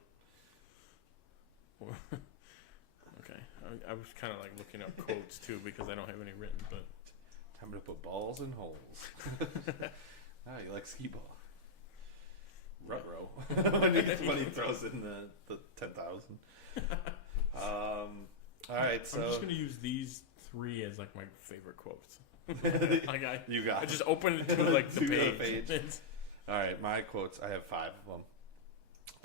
Okay, I was kind of like looking up quotes too because I don't have any written, but time to put balls in holes. You like skee ball. Ruh-roh. when he throws in the 10,000. All right, so I'm just gonna use these three as like my favorite quotes. You got. I just opened it to like the page. All right, my quotes. I have 5 of them.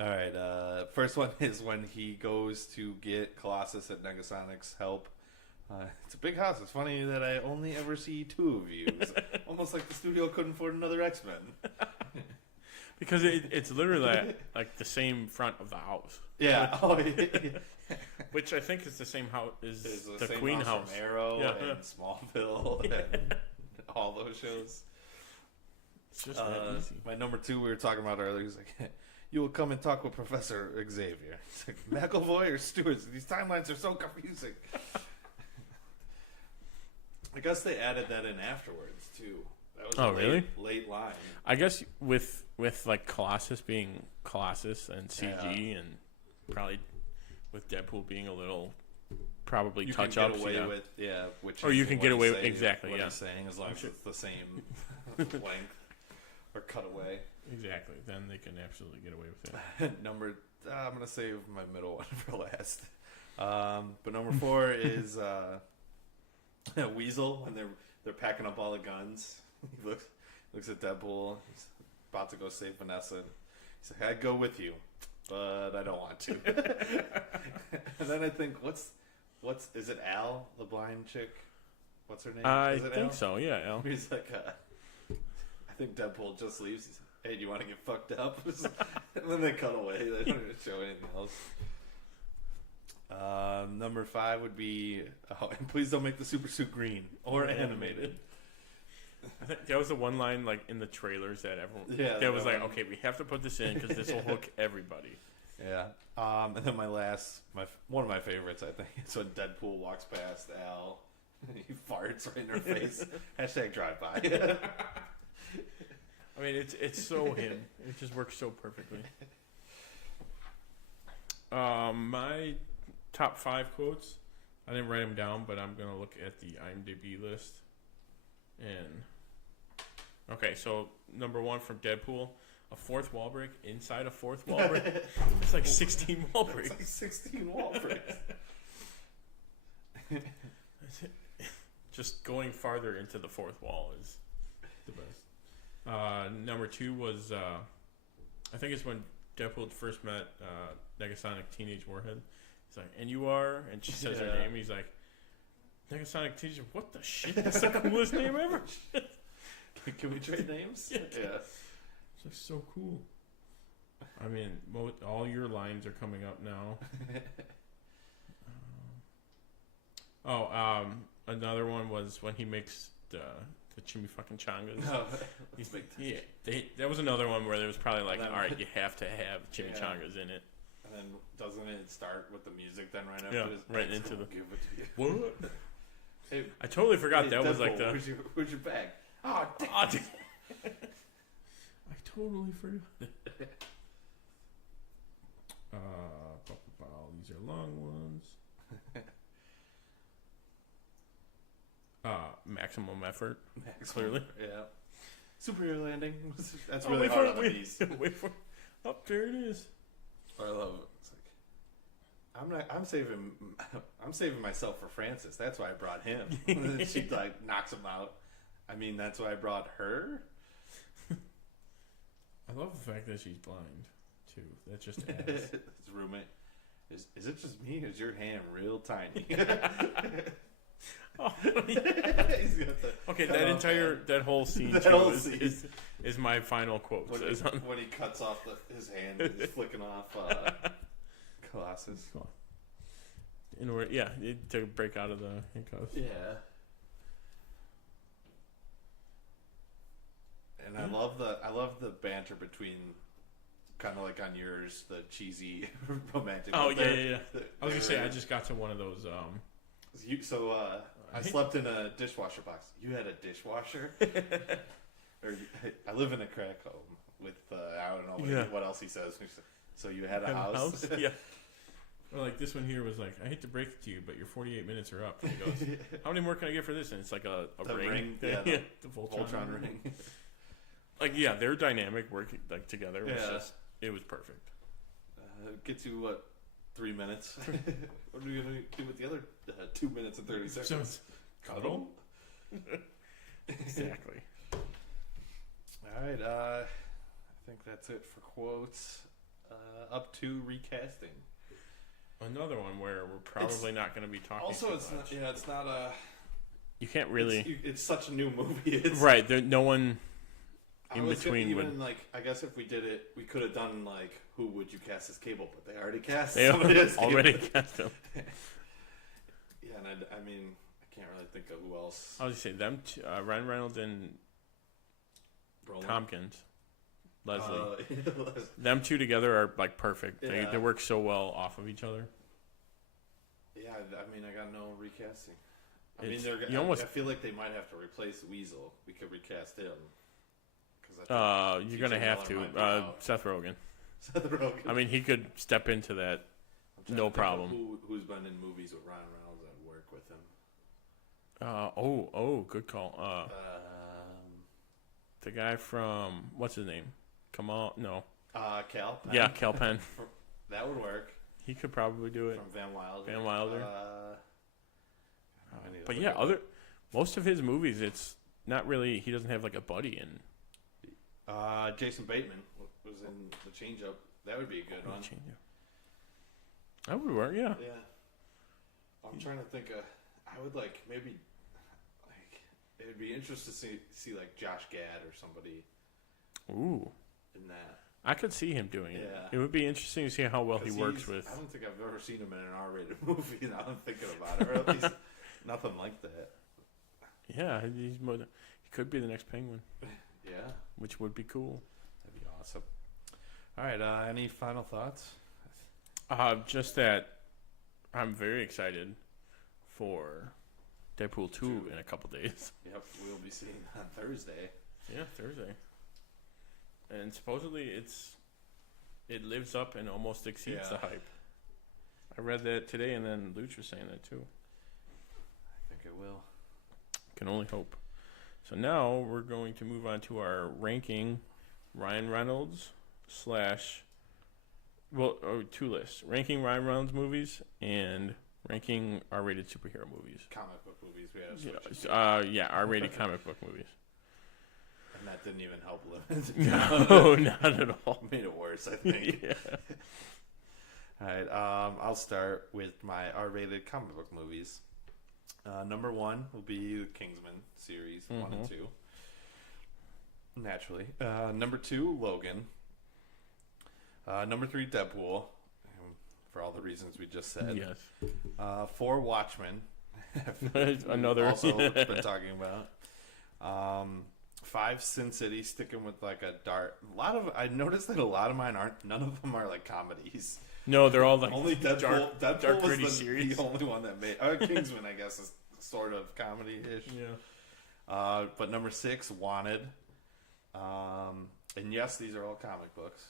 All right, first one is when he goes to get Colossus at Negasonic's help. It's a big house. It's funny that I only ever see 2 of you. It's almost like the studio couldn't afford another X-Men. Because it's literally like the same front of the house. Yeah. Which I think is the same house is the same Queen house. From Arrow and Smallville and all those shows. It's just that easy. My number 2 we were talking about earlier. He's like, you will come and talk with Professor Xavier. It's like, McAvoy or Stewart? These timelines are so confusing. I guess they added that in afterwards, too. That was really? Late line. I guess with like Colossus being Colossus and CG and probably with Deadpool being a little probably you touch can ups. get away with, which or you can get away with, saying, exactly, what yeah. he's saying, as long as it's the same length or cutaway. Exactly. Then they can absolutely get away with it. I'm going to save my middle one for last. But number 4 is Weasel when they're packing up all the guns. He looks at Deadpool. He's about to go save Vanessa. He's like, I'd go with you, but I don't want to. And then I think, is it Al, the blind chick? What's her name? I think so, yeah, Al. He's like, I think Deadpool just leaves. He's like, hey, do you want to get fucked up? And then they cut away. They don't even show anything else. Number 5 would be, and please don't make the super suit green or animated. I think that was the one line like in the trailers that everyone that was like, okay, we have to put this in because this will hook everybody. Yeah. And then one of my favorites, I think, is when Deadpool walks past Al. He farts right in her face. Hashtag drive-by. I mean, it's so him. It just works so perfectly. My top 5 quotes. I didn't write them down, but I'm gonna look at the IMDb list. And okay, so number 1 from Deadpool, a fourth wall break inside a fourth wall break. It's like 16 wall breaks. It's like 16 wall breaks. Just going farther into the fourth wall is the best. Number 2 was I think it's when Deadpool first met Negasonic Teenage Warhead. He's like, and you are, and she says her name. He's like, Negasonic Teenage. What the shit? That's the coolest name ever. Can we trade names? Yeah. It's like so cool. I mean, all your lines are coming up now. Another one was when he makes the chimichangas. Oh, that was another one where there was probably like, all right, you have to have chimichangas in it. And then doesn't it start with the music then right after? Yeah, this? right into the. Give it to you. What? Hey, I totally forgot that Deadpool, was like the. Where's your bag? Oh, I totally forgot. These are long ones. maximum effort. Clearly. Yeah. Superhero landing. That's really hard on the beast. Wait for. Oh, there it is. I love it. It's like, I'm saving myself for Francis. That's why I brought him. And then she like knocks him out. I mean, that's why I brought her. I love the fact that she's blind too. That just adds. His roommate. Is it just me? Or is your ham real tiny? Oh, okay, that whole scene is my final quote. When he cuts off his hand and he's flicking off Colossus. In order, to break out of the handcuffs. Yeah. And I love the banter between, kind of like on yours, the cheesy romantic. Oh yeah. I was gonna say I just got to one of those. I slept in a dishwasher box. You had a dishwasher? Or I live in a crack home with I don't know what else he says. So you had a house? Yeah. Or like this one here was like, I hate to break it to you, but your 48 minutes are up. And he goes, how many more can I get for this? And it's like a ring. Yeah, the Voltron ring. Like their dynamic working like together was it was perfect. Gets you what? 3 minutes. What are we gonna do with the other 2 minutes and 30 seconds? Cuddle. Exactly. All right. I think that's it for quotes. Up to recasting. Another one where we're probably not going to be talking. Also, it's much. It's not a. You can't really. It's such a new movie. Right. There, no one. In between, even like I guess if we did it, we could have done like who would you cast as Cable, but they already cast. They already cast him. Yeah, and I mean, I can't really think of who else. I was just saying them, Ryan Reynolds and Roland. Tompkins, Leslie. Them two together are like perfect. Yeah. They work so well off of each other. Yeah, I mean, I got no recasting. I I feel like they might have to replace Weasel. We could recast him. You're gonna have to. Seth Rogen. Seth Rogen. I mean, he could step into that, no problem. Who's been in movies with Ryan Reynolds that work with him? Good call. The guy from what's his name? Come on, no. Cal Penn. Yeah, Cal Penn. That would work. He could probably do it. From Van Wilder. Van Wilder. But yeah, most of his movies, it's not really. He doesn't have like a buddy in. Jason Bateman was in The Change Up. That would be a good one. That would work, yeah. Yeah. I'm trying to think of. I would like maybe. Like it would be interesting to see like Josh Gad or somebody. Ooh. In that. I could see him doing it. Yeah. It would be interesting to see how well he works with. I don't think I've ever seen him in an R-rated movie. Now I'm thinking about it, or at least nothing like that. Yeah, he could be the next Penguin. Yeah. Which would be cool. That'd be awesome. All right, any final thoughts? Just that I'm very excited for Deadpool 2 in a couple days. Yep, we'll be seeing on Thursday. Yeah, Thursday. And supposedly it lives up and almost exceeds the hype. I read that today, and then Luch was saying that too. I think it will. Can only hope. So now we're going to move on to our ranking Ryan Reynolds / two lists. Ranking Ryan Reynolds movies and ranking R-rated superhero movies. Comic book movies. We have R-rated comic book movies. And that didn't even help limit. No, not at all. Made it worse, I think. Yeah. All right, I'll start with my R-rated comic book movies. Number 1 will be the Kingsman series, 1 and 2. Naturally. Number 2, Logan. Number 3, Deadpool. For all the reasons we just said. Yes. 4, Watchmen. Another. Also been talking about. 5, Sin City. Sticking with like a dark. I noticed that a lot of mine aren't. None of them are like comedies. No, they're all like only Deadpool. Deadpool was series. The only one that made. Kingsman, I guess, is sort of comedy-ish. Yeah. But number 6, Wanted. And yes, these are all comic books.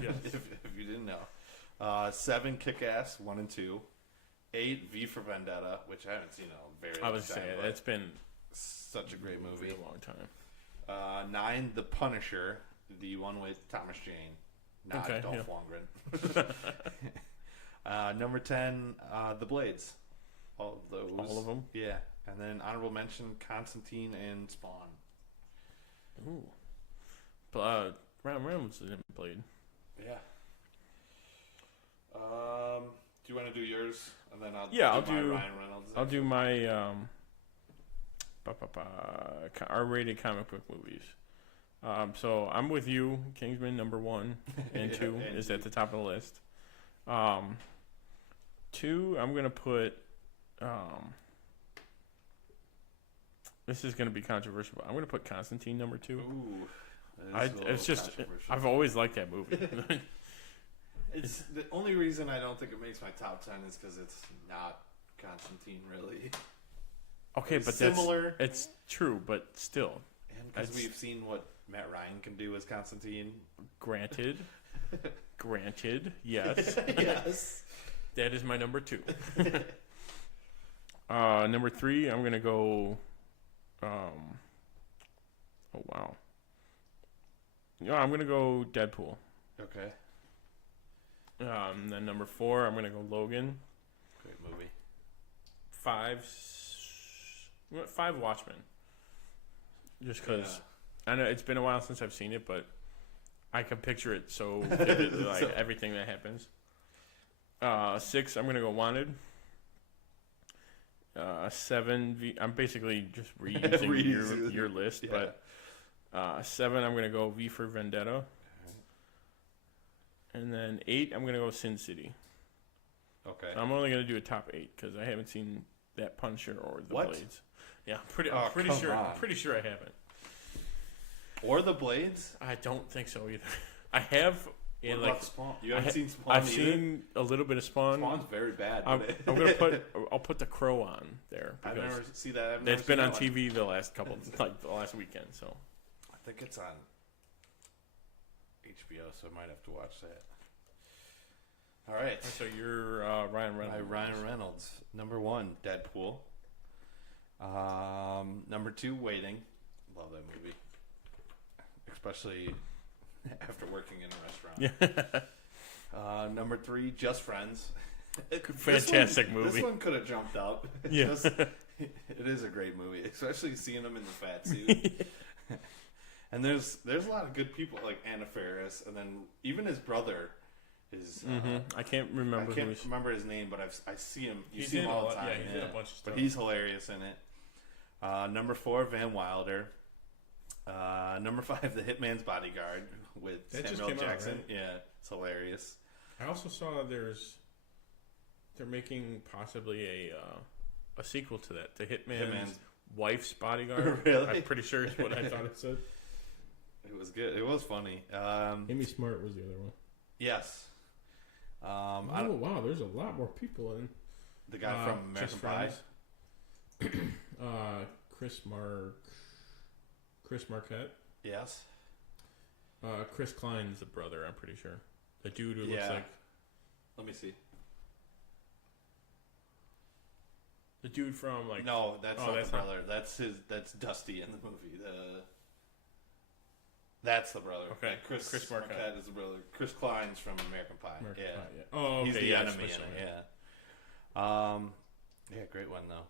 Yes. if you didn't know. 7, Kick-Ass 1 and 2. 8, V for Vendetta, which I haven't seen in a very long time. I was saying it's been Such a great movie. For a long time. 9, The Punisher, the one with Thomas Jane, not Dolph Lundgren. Number 10, The Blades. All of those. All of them? Yeah. And then honorable mention, Constantine and Spawn. Ooh. Ryan Reynolds is in Blade. Yeah. Do you want to do yours? And then I'll do my Ryan Reynolds. I'll do my R-rated comic book movies. So I'm with you. Kingsman number 1 and 2 is at the top of the list. 2, I'm gonna put. This is gonna be controversial, but I'm gonna put Constantine number 2. Ooh, it's just I've always liked that movie. It's the only reason I don't think it makes my top 10 is because it's not Constantine, really. Okay, it's but similar. It's true, but still. And because we've seen what Matt Ryan can do as Constantine. Granted, yes. Yes. That is my number 2. Number 3, I'm gonna go. Oh wow. Yeah, I'm gonna go Deadpool. Okay. Then number 4, I'm gonna go Logan. Great movie. 5, Watchmen. Just because I know it's been a while since I've seen it, but I can picture it so vividly, like everything that happens. 6, I'm gonna go Wanted. 7, I'm basically just reusing your list, but 7, I'm gonna go V for Vendetta. And then 8, I'm gonna go Sin City. Okay. I'm only gonna do a top 8 because I haven't seen that Punisher or the Blades. Yeah, I'm pretty sure I haven't. Or the Blades? I don't think so either. I have. What about Spawn? You haven't seen Spawn I've either? seen a little bit of Spawn. Spawn's very bad. I'll put The Crow on there. I've never seen that. It's been on TV the last the last weekend. So I think it's on HBO, so I might have to watch that. All right. So you're Ryan Reynolds. Ryan Reynolds. Number 1, Deadpool. Number 2, Waiting. Love that movie, especially after working in a restaurant. Yeah. Number 3, Just Friends. Fantastic movie. This one could have jumped up. Yeah. It is a great movie, especially seeing him in the fat suit. And there's a lot of good people like Anna Faris, and then even his brother is. I can't remember. I can't remember his name, but I see him. You He's see him all the time. Yeah, he's in a bunch of stuff. But he's hilarious in it. Number 4, Van Wilder. Number 5, The Hitman's Bodyguard with Samuel Jackson. Right? Yeah, it's hilarious. I also saw they're making possibly a sequel to that, The Hitman's Wife's Bodyguard. Really? I'm pretty sure is what I thought it said. It was good. It was funny. Amy Smart was the other one. Yes. Wow, there's a lot more people in. The guy from American Pie. Chris Marquette. Yes. Chris Klein's the brother, I'm pretty sure. The dude who looks like. Let me see. The dude from like. No, that's not the brother. That's Dusty in the movie. That's the brother. Okay. Chris Marquette is the brother. Chris Klein's from American Pie. American yeah. Pie, yeah. Oh, okay. He's the enemy in sure. it. Yeah. Yeah, great one though.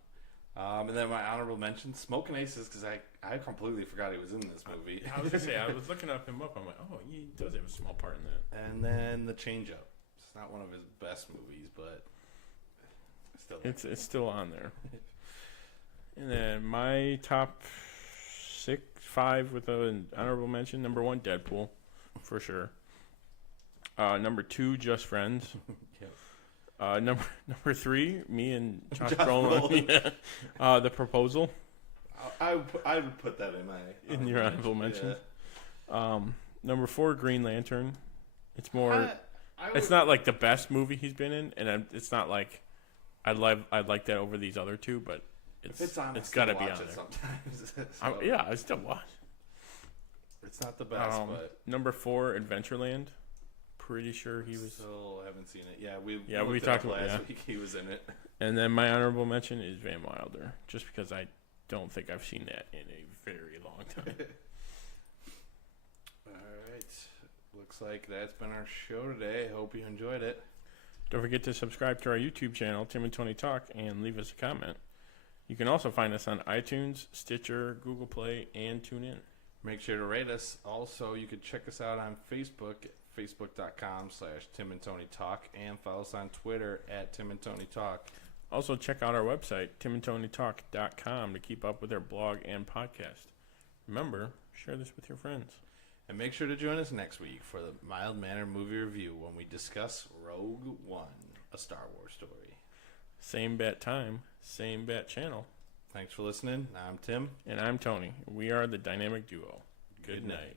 And then my honorable mention, Smoking Aces, because I completely forgot he was in this movie. I was gonna say, I was looking him up. I'm like, oh, he does have a small part in that. And then The Change Up. It's not one of his best movies, but still, it's still on there. And then my top 5 with an honorable mention. Number 1, Deadpool, for sure. Number 2, Just Friends. Yep. Number 3, me and Josh Brolin. The Proposal. I would put that in your honorable mention. Yeah. Number 4, Green Lantern. It's more. It's not like the best movie he's been in, and it's not like I like that over these other 2, but it's got to be on there. Sometimes. Yeah, I still watch. It's not the best, but number 4, Adventureland. Pretty sure he was. Still haven't seen it. Yeah, we talked about last week. He was in it. And then my honorable mention is Van Wilder, just because I don't think I've seen that in a very long time. All right. Looks like that's been our show today. Hope you enjoyed it. Don't forget to subscribe to our YouTube channel, Tim and Tony Talk, and leave us a comment. You can also find us on iTunes, Stitcher, Google Play, and TuneIn. Make sure to rate us. Also, you can check us out on Facebook at facebook.com/Tim and Tony Talk, and follow us on Twitter at Tim and Tony Talk. Also, check out our website, timandtonytalk.com, to keep up with our blog and podcast. Remember, share this with your friends. And make sure to join us next week for the mild-mannered movie review when we discuss Rogue One, a Star Wars story. Same bat time, same bat channel. Thanks for listening. I'm Tim. And I'm Tony. We are the Dynamic Duo. Good night.